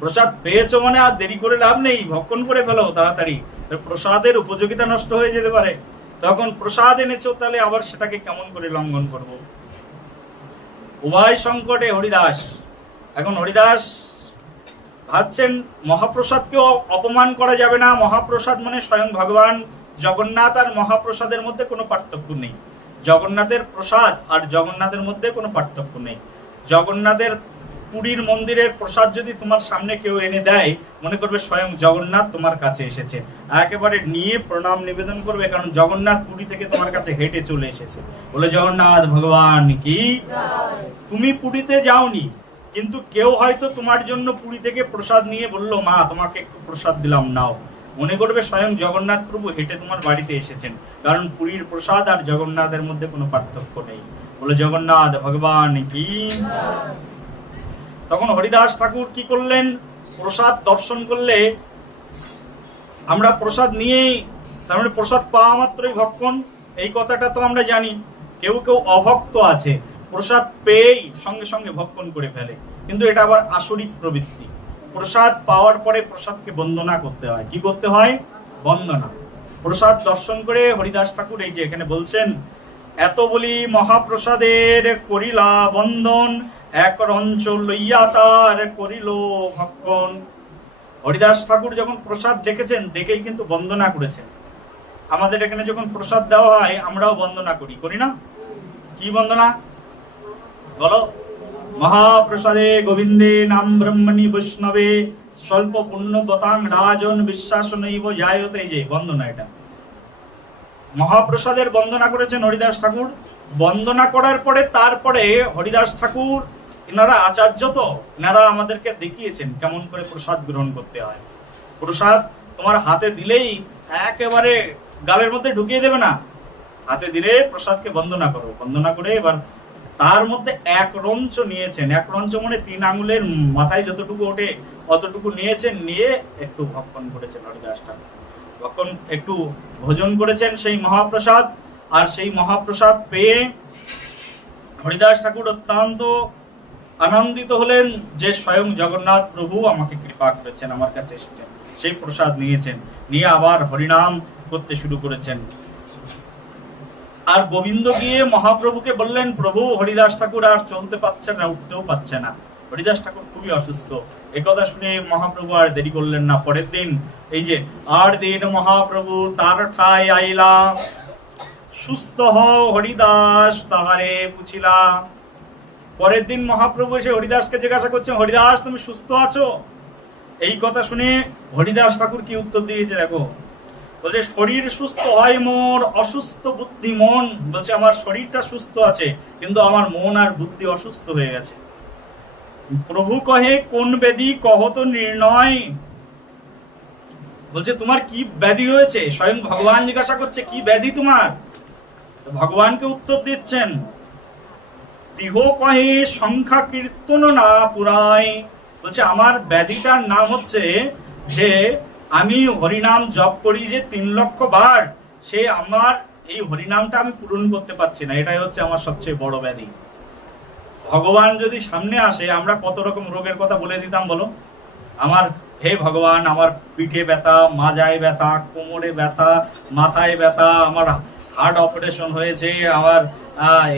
প্রসাদ পেয়েছো মানে আর দেরি করে লাভ নেই, ভক্ষণ করে ফেলো তাড়াতাড়ি, প্রসাদের উপযোগিতা নষ্ট হয়ে যেতে পারে। তখন প্রসাদ এনেছো, তাহলে আবার সেটাকে কেমন করে লঙ্ঘন করব। উভয় সংকটে হরিদাস। এখন হরিদাস ভাবছেন মহাপ্রসাদকেও অপমান করা যাবে না। মহাপ্রসাদ মানে স্বয়ং ভগবান জগন্নাথ, আর মহাপ্রসাদের মধ্যে কোনো পার্থক্য নেই। জগন্নাথের প্রসাদ আর জগন্নাথের মধ্যে কোনো পার্থক্য নেই। জগন্নাথের পুরীর মন্দিরের প্রসাদ যদি তোমার সামনে কেউ এনে দেয়, মনে করবে স্বয়ং জগন্নাথ তোমার কাছে এসেছে, একেবারে নিয়ে প্রণাম নিবেদন করবে, কারণ জগন্নাথ পুরী থেকে তোমার কাছে হেঁটে চলে এসেছে। বলে জগন্নাথ ভগবান কি। তুমি পুরীতে যাওনি, কিন্তু কেউ হয়তো তোমার জন্য পুরী থেকে প্রসাদ নিয়ে বললো, মা তোমাকে একটু প্রসাদ দিলাম, নাও, মনে করবে স্বয়ং জগন্নাথ প্রভু হেঁটে তোমার বাড়িতে এসেছেন, কারণ পুরীর প্রসাদ আর জগন্নাথের মধ্যে কোনো পার্থক্য নেই। বলে জগন্নাথ ভগবান কি। তখন হরিদাস ঠাকুর কি করলেন, প্রসাদ দর্শন করলে আমরা প্রসাদ নিয়েই, তার মানে প্রসাদ পাওয়া মাত্রই ভক্ষণ, এই কথাটা তো আমরা জানি। কেউ কেউ অভক্ত আছে, প্রসাদ পেয়েই সঙ্গে সঙ্গে ভক্ষণ করে ফেলে, কিন্তু এটা আবার আসরিক প্রবৃত্তি। প্রসাদ পাওয়ার পরে প্রসাদকে বন্দনা করতে হয়। কি করতে হয়? বন্দনা। প্রসাদ দর্শন করে হরিদাস ঠাকুর এই যে এখানে বলছেন, এত বলি মহাপ্রসাদের করিলা বন্দন, এক রঞ্চ লইয়া তার করিল ভক্ষণ। হরিদাস ঠাকুর যখন প্রসাদ দেখেছেন, দেখেই কিন্তু বন্দনা করেছেন। আমাদের এখানে যখন প্রসাদ দেওয়া হয় আমরাও বন্দনা করি, করি না? কি বন্দনা বলো? মহাপ্রসাদে গোবিন্দে নাম ব্রহ্মণি বৈষ্ণবে স্বল্প পুণ্য গতাং রাজন বিশ্বাস নৈব জায়তে, যে বন্দনা, এটা মহাপ্রসাদের বন্দনা করেছেন হরিদাস ঠাকুর। বন্দনা করার পরে তারপরে হরিদাস ঠাকুর, এনারা আচার্য, তো এনারা আমাদেরকে দেখিয়েছেন কেমন করে প্রসাদ গ্রহণ করতে হয়। প্রসাদ তোমার হাতে দিলেই একেবারে গালের মধ্যে ঢুকিয়ে দেবে না, হাতে দিলে প্রসাদকে বন্দনা করো। বন্দনা করে এবার তার মধ্যে এক রঞ্চ নিয়েছেন, এক রঞ্চ মানে 3 আঙুলের মাথায় যতটুকু ওঠে অতটুকু নিয়েছেন, নিয়ে একটু ভক্ষণ করেছেন হরিদাস ঠাকুর। তখন একটু ভোজন করেছেন সেই মহাপ্রসাদ, আর সেই মহাপ্রসাদ পেয়ে হরিদাস ঠাকুর অত্যন্ত আনন্দিত হলেন যে স্বয়ং জগন্নাথ প্রভু আমাকে কৃপা করেছেন, আমার কাছে এসেছেন। সেই প্রসাদ নিয়েছেন, নিয়ে আবার হরিনাম করতে শুরু করেছেন। আর গোবিন্দ গিয়ে মহাপ্রভুকে বললেন, প্রভু হরিদাস ঠাকুর আর চলতে পারছে না, উঠতেও পারছে না, হরিদাস ঠাকুর খুবই অসুস্থ। একথা শুনে মহাপ্রভু আর দেরি করলেন না। পরের দিন এই যে আর দিন মহাপ্রভু তার ঠায় আইলা, সুস্থ হও হরিদাস তাহারে পুছিলা। পরের দিন মহাপ্রভু এসে হরিদাসকে জিজ্ঞাসা করছেন, হরিদাস তুমি সুস্থ আছো? এই কথা শুনে হরিদাস ঠাকুর কি উত্তর দিয়েছে দেখো। বলছে, শরীর সুস্থ হয় মোর, অসুস্থ বুদ্ধি মন। বলছে আমার শরীরটা সুস্থ আছে, কিন্তু আমার মন আর বুদ্ধি অসুস্থ হয়ে গেছে। প্রভু কহে, কোন ব্যাধি কহ তো নির্ণয়। বলছে তোমার কি ব্যাধি হয়েছে? স্বয়ং ভগবান জিজ্ঞাসা করছে কি ব্যাধি তোমার। ভগবানকে উত্তর দিচ্ছেন, তিহ কহে সংখ্যা কীর্তন না পুরায়। বলছে আমার ব্যাধিটার নাম হচ্ছে যে আমি হরিনাম জপ করি যে 3 লক্ষ বার, সে আমার এই হরিনামটা আমি পূরণ করতে পারছি না, এটাই হচ্ছে আমার সবচেয়ে বড় ব্যাধি। ভগবান যদি সামনে আসে, আমরা কত রকম রোগের কথা বলে দিতাম বলো। আমার হে ভগবান, আমার পিঠে ব্যথা, মাজায় ব্যথা, কোমরে ব্যথা, মাথায় ব্যথা, আমার হার্ট অপারেশন হয়েছে, আমার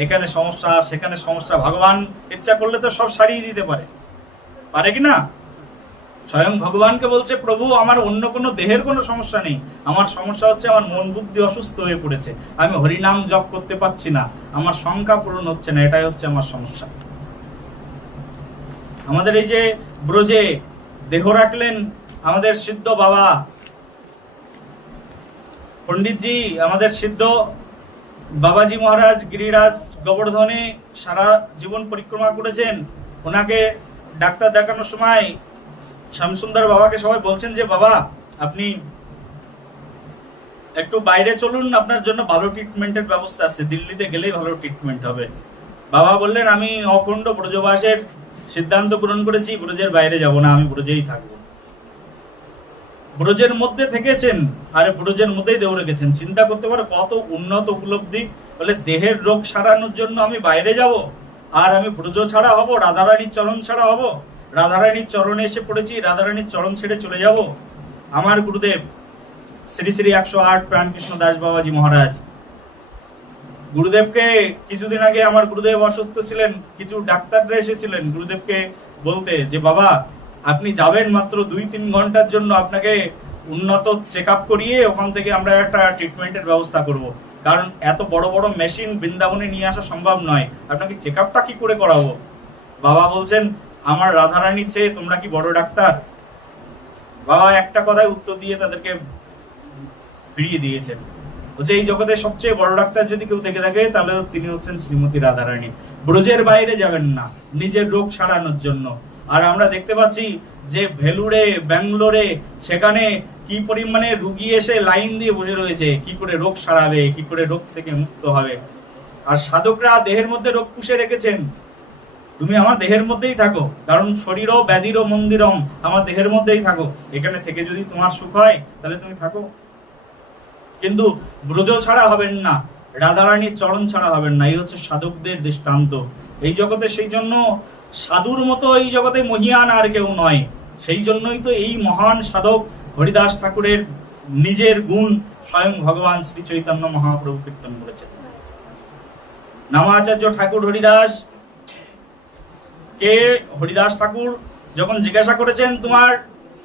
এখানে সমস্যা, সেখানে সমস্যা। ভগবান ইচ্ছা করলে তো সব সারিয়ে দিতে পারে, পারে কি না? স্বয়ং ভগবানকে বলছে, প্রভু আমার অন্য কোনো দেহের কোনো সমস্যা নেই, আমার সমস্যা হচ্ছে আমার মন বুদ্ধি অসুস্থ হয়ে পড়েছে, আমি হরিনাম জপ করতে পারছি না, আমার সংখ্যা পূরণ হচ্ছে না, এটাই হচ্ছে আমার সমস্যা। আমাদের এই যে ব্রজে দেহ রাখলেন আমাদের সিদ্ধ বাবা পণ্ডিতজি, আমাদের সিদ্ধ বাবাজি মহারাজ গিরিরাজ গোবর্ধনে সারা জীবন পরিক্রমা করেছেন। ওনাকে ডাক্তার দেখানোর সময় শ্যামসুন্দর বাবাকে সবাই বলছেন যে বাবা আপনি একটু বাইরে চলুন, আপনার জন্য ভালো ট্রিটমেন্টের ব্যবস্থা আছে, দিল্লিতে গেলেই ভালো ট্রিটমেন্ট হবে। বাবা বললেন, আমি অখণ্ড ব্রজবাসের সিদ্ধান্ত গ্রহণ করেছি, ব্রজের বাইরে যাব না, আমি ব্রজেই থাকবো। ব্রজের মধ্যে থেকেছেন আর ব্রজের মধ্যেই দেহ রেখেছেন। চিন্তা করতে পারো কত উন্নত উপলব্ধি। বলে দেহের রোগ সারানোর জন্য আমি বাইরে যাব, আর আমি ব্রজ ছাড়া হব, রাধারানীর চরণ ছাড়া হব, রাধারানীর চরণে এসে পড়েছি, রাধারানীর চরণ ছেড়ে চলে যাব। আমার গুরুদেব শ্রী শ্রী 108 প্রাণকৃষ্ণ দাস বাবাজি মহারাজ, গুরুদেবকে কিছুদিন আগে আমার গুরুদেব অসুস্থ ছিলেন, কিছু ডাক্তাররা এসেছিলেন গুরুদেবকে বলতে যে বাবা আপনি যাবেন মাত্র 2-3 ঘন্টার জন্য, আপনাকে উন্নত চেক আপ করিয়ে ওখান থেকে আমরা একটা ট্রিটমেন্টের ব্যবস্থা করব, কারণ এত বড় বড় মেশিন বৃন্দাবনে নিয়ে আসা সম্ভব নয়, আপনাকে চেক আপটা কি করে করাবো। বাবা বলছেন, আমার রাধারানী চেয়ে তোমরা কি বড় ডাক্তার? বাবা একটা কথায় উত্তর দিয়ে তাদেরকে ফিরিয়ে দিয়েছেন। বলছে এই জগতের সবচেয়ে বড় ডাক্তার যদি কেউ থেকে থাকে তাহলে তিনি হচ্ছেন শ্রীমতী রাধারানী। ব্রজের বাইরে যাবেন না নিজের রোগ সারানোর জন্য। আর আমরা দেখতে পাচ্ছি যে ভেলুরে, ব্যাঙ্গালোরে, সেখানে কি পরিমাণে রুগী এসে লাইন দিয়ে বসে রয়েছে, কি করে রোগ সারাবে, কি করে রোগ থেকে মুক্ত হবে। আর সাধকরা দেহের মধ্যে রোগ পুষে রেখেছেন। তুমি আমার দেহের মধ্যেই থাকো, কারণ শরীরও ব্যাধিরও মন্দিরম, আমার দেহের মধ্যেই থাকো। এখানে থেকে যদি তোমার সুখ হয় তাহলে তুমি থাকো, কিন্তু ব্রজ ছাড়া হবেন না, রাধারানীর চরণ ছাড়া হবেন না। এই হচ্ছে সাধকদের দৃষ্টান্ত এই জগতে। সেই জন্য সাধুর মতো এই জগতে মহিয়ান আর কেউ নয়। সেই জন্যই তো এই মহান সাধক হরিদাস ঠাকুরের নিজের গুণ স্বয়ং ভগবান শ্রী চৈতন্য মহাপ্রভু কীর্তন করেছেন। নামাচার্য ঠাকুর হরিদাস কে হরিদাস ঠাকুর যখন জিজ্ঞাসা করেছেন তোমার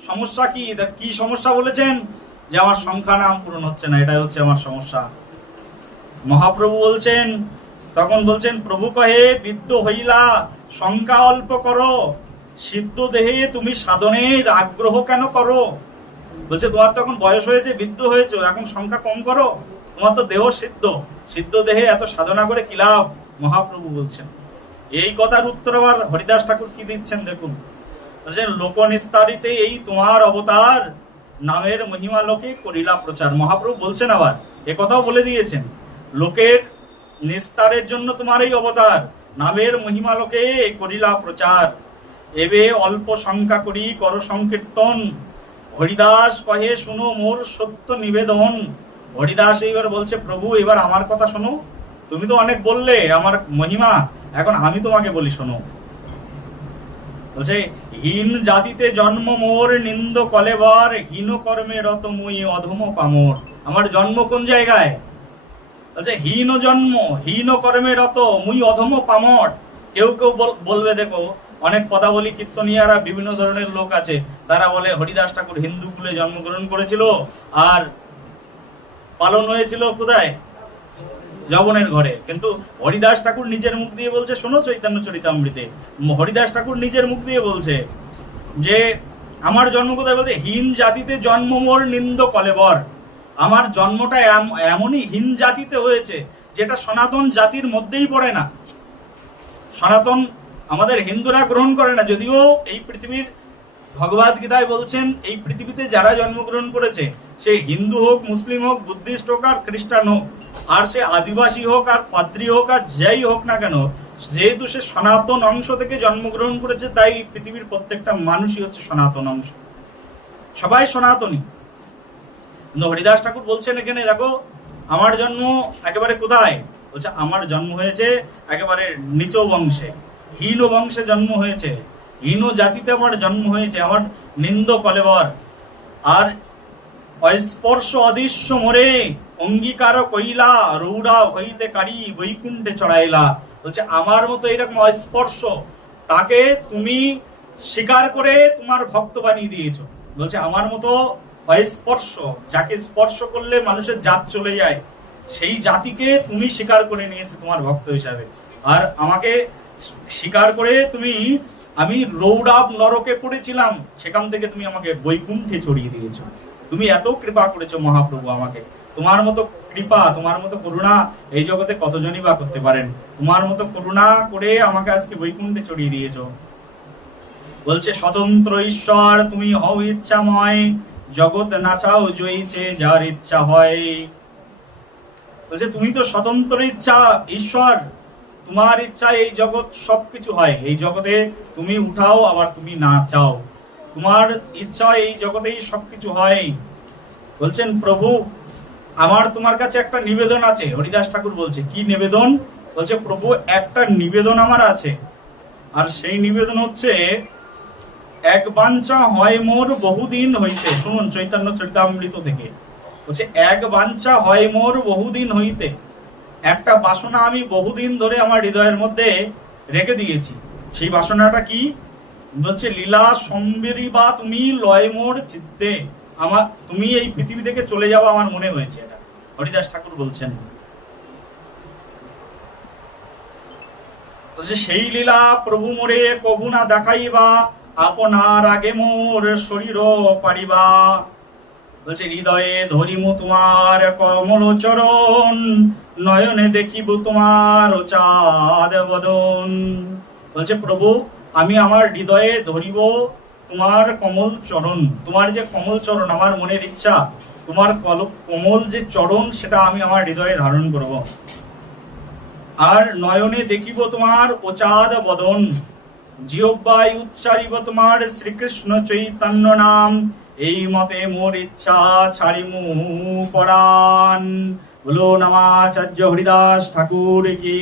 সমস্যা কি, কি সমস্যা বলেছেন যে আমার সংখ্যা নাম পূরণ হচ্ছে না, এটাই হচ্ছে আমার সমস্যা। মহাপ্রভু বলছেন, তখন বলছেন, প্রভু কহে বিদ্য হইলা সংখ্যা অল্প করো, সিদ্ধ দেহে তুমি সাধনের আগ্রহ কেন করো? বলছে তোমার তখন বয়স হয়েছে, বৃদ্ধ হয়েছে, এখন সংখ্যা কম করো, তোমার তো দেহ সিদ্ধ, সিদ্ধ দেহে এত সাধনা করে কি লাভ? মহাপ্রভু বলছেন। এই কথার উত্তর আবার হরিদাস ঠাকুর কি দিচ্ছেন দেখুন, বলছেন লোক নিস্তারিতে এই তোমার অবতার, নামের মহিমা লোকে করিলা প্রচার। মহাপ্রভু বলছেন, আবার এ কথাও বলে দিয়েছেন, লোকের নিস্তারের জন্য তোমার এই অবতার, নামের মহিমা লোকে করিলা প্রচার। এবে অল্প সংখ্যা করি কর সংকীর্তন, হরিদাস কহে শুনো মোর সত্য নিবেদন। হরিদাস এইবার বলছে, প্রভু এবার আমার কথা শোনো, তুমি তো অনেক বললে আমার মহিমা, এখন আমি তোমাকে বলি শোনো। বলছে, হীন জাতিতে জন্ম মোর, নিন্দ কলেবর, হীন কর্মে রত মুই অধম পামর। আমার জন্ম কোন জায়গায়? বলছে হীন জন্ম, হীন কর্মে রত মুই অধম পামর। কেউ কেউ বলবে, দেখো অনেক পদাবলী কীর্তনিয়ারা বিভিন্ন ধরনের লোক আছে, তারা বলে হরিদাস ঠাকুর হিন্দু কুলে জন্মগ্রহণ করেছিল আর পালন হয়েছিল কোথায়? যবনের ঘরে। কিন্তু হরিদাস ঠাকুর নিজের মুখ দিয়ে বলছে, শোনো চৈতন্য চরিতামৃতে, হরিদাস ঠাকুর নিজের মুখ দিয়ে বলছে যে আমার জন্ম কোথায়? বলছে হীন জাতিতে জন্ম মোর, নিন্দ কলেবর। আমার জন্মটা এমনই হীন জাতিতে হয়েছে যেটা সনাতন জাতির মধ্যেই পড়ে না। সনাতন আমাদের হিন্দুরা গ্রহণ করে না, যদিও এই পৃথিবীর ভগবদ গীতায় বলছেন এই পৃথিবীতে যারা জন্মগ্রহণ করেছে, সে হিন্দু হোক, মুসলিম হোক, বুদ্ধিস্ট হোক আর খ্রিস্টান হোক, আর সে আদিবাসী হোক আর পাদ্রী হোক আর যাই হোক না কেন, যেহেতু সে সনাতন অংশ থেকে জন্মগ্রহণ করেছে, তাই পৃথিবীর প্রত্যেকটা মানুষই হচ্ছে সনাতন অংশ, সবাই সনাতনী। কিন্তু হরিদাস ঠাকুর বলছেন এখানে, দেখো আমার জন্ম একেবারে কোথায়? বলছে আমার জন্ম হয়েছে একেবারে নিচ বংশে, হীন বংশে জন্ম হয়েছে, হীন জাতিতে আমার জন্ম হয়েছে, আমার নিন্দ কলেবর। আর অস্পর্শ অদৃশ্য মোরে, অঙ্গীকার কইলা, রৌরা হইতে কারি বৈকুণ্ঠে চড়াইলা। বলছে আমার মতো এরকম অস্পর্শ, তাকে তুমি স্বীকার করে তোমার ভক্ত বানিয়ে দিয়েছো। বলছে আমার মতো অস্পর্শ, যাকে স্পর্শ করলে মানুষের জাত চলে যায়, সেই জাতিকে তুমি স্বীকার করে নিয়েছো তোমার ভক্ত হিসাবে। আর আমাকে স্বীকার করে তুমি, আমি রৌরাব নরকে পড়েছিলাম, সেখান থেকে তুমি আমাকে বৈকুণ্ঠে চড়িয়ে দিয়েছো। তুমি এত কৃপা করেছো মহাপ্রভু আমাকে। তোমার মতো কৃপা, তোমার মতো করুণা এই জগতে কতজনই বা করতে পারেন? তোমার মতো করুণা করে আমাকে আজকে বৈকুণ্ঠে চড়িয়ে দিয়েছো। বলছে স্বতন্ত্র ঈশ্বর তুমি হও ইচ্ছাময়, জগৎ নাচাও জয়ীছে যার ইচ্ছা হয়। বলছে তুমি তো স্বতন্ত্র ইচ্ছা ঈশ্বর, তোমার ইচ্ছা এই জগৎ সবকিছু হয়। এই জগতে তুমি উঠাও আবার তুমি নাচাও, তোমার ইচ্ছা এই জগতেই সবকিছু হয়। বলছেন প্রভু আমার তোমার কাছে একটা নিবেদন আছে। হরিদাস ঠাকুর বলছে কি নিবেদন? বলছে প্রভু একটা নিবেদন আমার আছে, আর সেই নিবেদন হচ্ছে এক বাঞ্ছা হয় মোর বহুদিন হইতে। শুনুন চৈতন্য চরিতামৃত থেকে বলছে এক বাঞ্ছা হয় মোর বহুদিন হইতে, একটা বাসনা আমি বহুদিন ধরে আমার হৃদয়ের মধ্যে রেখে দিয়েছি। সেই বাসনাটা কি? বলছে লীলা সম্বেরি বা তুমি লয় মোর চিত্তে। আমার তুমি এই পৃথিবী থেকে চলে যাওয়া আমার মনে হয়েছে। এটা হরিদাস ঠাকুর বলছেন। বলছে সেই লীলা প্রভু মোরে কভু না দেখাইবা, আপনার আগে মোর শরীর পারিবা। বলছে হৃদয়ে ধরিমু তোমার কমল চরণ, নয়নে দেখিব তোমার চাঁদ বদন। বলছে প্রভু আমি আমার হৃদয়ে ধরিব তোমার কমল চরণ। তোমার যে কমল চরণ, আমার মনের ইচ্ছা তোমার কমল যে চরণ, সেটা আমি আমার হৃদয়ে ধারণ করব। আর নয়নে দেখিব তোমার ওচাদ বদন, জিহ্বায় উচ্চারিব তোমার শ্রীকৃষ্ণ চৈতন্য নাম, এই মতে মোর ইচ্ছা ছাড়িমু পরাণ। বলো নামাচার্য হরিদাস ঠাকুর কি।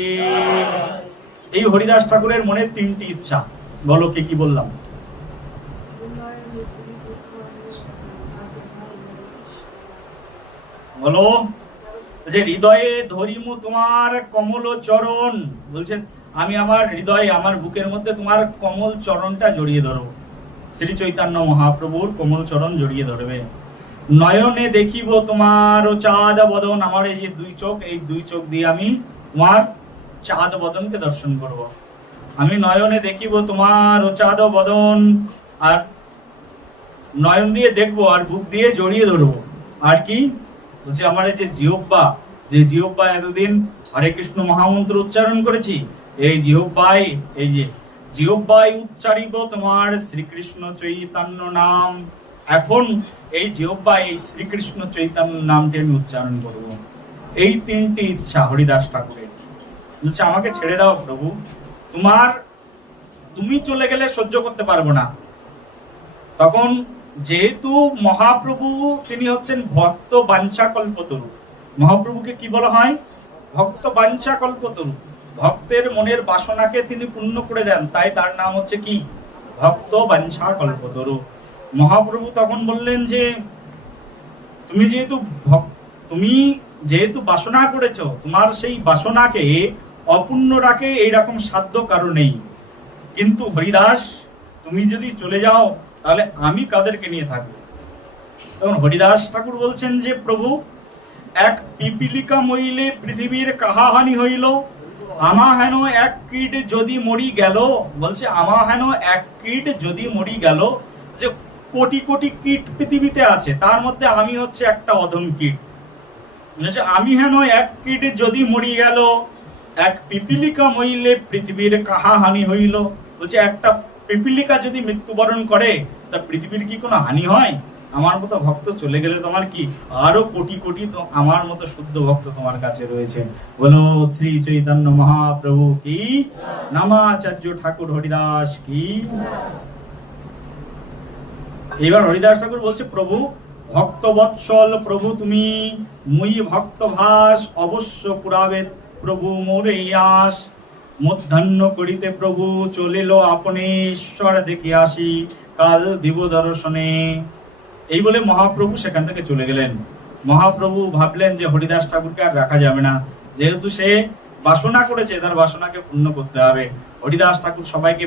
এই হরিদাস ঠাকুরের মনে তিনটি ইচ্ছা। বলো কি কি বললাম? বলো যে হৃদয়ে ধরিমু তোমার কমল চরণ। বলছেন আমি আমার হৃদয়ে, আমার বুকের মধ্যে তোমার কমল চরণটা জড়িয়ে ধরবো। শ্রী চৈতন্য মহাপ্রভুর কমল চরণ জড়িয়ে ধরবে। নয়নে দেখিব তোমার ও চাঁদ বদন, আমার এই যে দুই চোখ, এই দুই চোখ দিয়ে আমি তোমার চাঁদ বদনকে দর্শন করব। আমি নয়নে দেখিব তোমার ও চাঁদ বদন, আর নয়ন দিয়ে দেখবো আর বুক দিয়ে জড়িয়ে ধরবো। আর কি বলছে, আমার এই যে জিহ্বা, যে জিহ্বা এতদিন হরে কৃষ্ণ মহামন্ত্র উচ্চারণ করেছি, এই জিহ্বায়, এই যে জিহ্বায় উচ্চারিত তোমার শ্রীকৃষ্ণ চৈতন্য নাম। এখন এই জিহ্বায় এই শ্রীকৃষ্ণ চৈতন্য নামটি আমি উচ্চারণ করব। এই তিনটি ইচ্ছা হরিদাস ঠাকুরের। বলছে আমাকে ছেড়ে দাও প্রভু, তুমি চলে গেলে সহ্য করতে পারবো না। তখন যেহেতু মহাপ্রভু তিনি হচ্ছেন ভক্ত বাঞ্ছা কল্পতরু, মহাপ্রভুকে কি বলা হয়? ভক্ত বাঞ্ছা কল্পতরু। ভক্তের মনের বাসনাকে তিনি পূর্ণ করে দেন, তাই তার নাম হচ্ছে কি? ভক্ত বাঞ্ছা কল্পতরু। মহাপ্রভু তখন বললেন যে তুমি যেহেতু বাসনা করেছো, তোমার সেই বাসনাকে অপূর্ণ রাখে এইরকম সাধ্য কারো নেই। কিন্তু হরিদাস, তুমি যদি চলে যাও তাহলে আমি কাদেরকে নিয়ে থাকবো? তখন হরিদাস ঠাকুর বলছেন যে প্রভু, এক পিপিলিকা মইলে পৃথিবীর কাহাহানি হইল, আমা হেন এক কীট যদি মরি গেল। বলছে আমা হেন এক কীট যদি মরি গেল, যে কোটি কোটি কীট পৃথিবীতে আছে, তার মধ্যে আমি হচ্ছে একটা অধম কীট। আমি হেন এক কীট যদি মরি গেল, এক পিপিলিকা মইলে পৃথিবীর কাহাহানি হইল। বলছে একটা পিপিলিকা যদি মৃত্যুবরণ করে, তা পৃথিবীর কি কোনো হানি হয়? আমার মতো ভক্ত চলে গেলে তোমার কি, আরো কোটি কোটি তো আমার মতো শুদ্ধ ভক্ত তোমার কাছে রয়েছে। বলো শ্রী চৈতন্য মহাপ্রভু কি, নামাচার্য ঠাকুর হরিদাস কি। এবার হরিদাস ঠাকুর বলছে প্রভু ভক্ত বৎসল, প্রভু তুমি মুই ভক্ত ভাস, অবশ্য পুরাবে প্রভু মোরে আস। মধ্যাহ্ন করিতে প্রভু চলিল আপনি, ঈশ্বর দেখি আসি কাল দিব দর্শনে। এই বলে মহাপ্রভু সেখান থেকে চলে গেলেন। মহাপ্রভু ভাবলেন যে হরিদাস ঠাকুরকে আর রাখা যাবে না, যেহেতু সে বাসনা করেছে, তার বাসনাকে পূর্ণ করতে হবে। হরিদাস ঠাকুর সবাইকে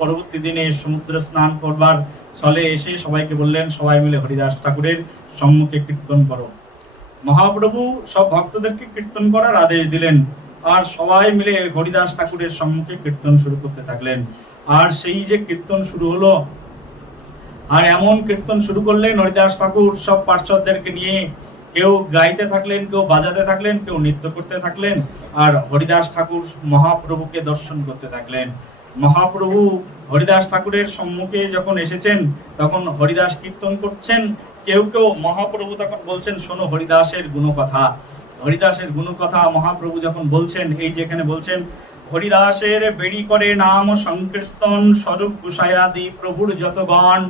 পরবর্তী দিনে সমুদ্র স্নান করবার চলে এসে সবাইকে বললেন, সবাই মিলে হরিদাস ঠাকুরের সম্মুখে কীর্তন করো। মহাপ্রভু সব ভক্তদেরকে কীর্তন করার আদেশ দিলেন, আর সবাই মিলে হরিদাস ঠাকুরের সম্মুখে কীর্তন শুরু করতে থাকলেন। আর সেই যে কীর্তন শুরু হলো, আর এমন কীর্তন শুরু করলেন হরিদাস ঠাকুর সব পার্শ্বদেরকে নিয়ে, কেউ গাইতে থাকলেন, কেউ বাজাতে থাকলেন, কেউ নৃত্য করতে থাকলেন, আর হরিদাস ঠাকুর মহাপ্রভুকে দর্শন করতে থাকলেন। মহাপ্রভু হরিদাস ঠাকুরের সম্মুখে যখন এসেছেন, তখন হরিদাস কীর্তন করছেন। কেউ কেউ মহাপ্রভু তখন বলছেন, শোনো হরিদাসের গুণকথা। হরিদাসের গুণকথা মহাপ্রভু যখন বলছেন, এই যে এখানে বলছেন, হরিদাসের বেড়ি করে নাম সংকীর্তন, স্বরূপ গোসাইয়াদি প্রভুর যত গণ।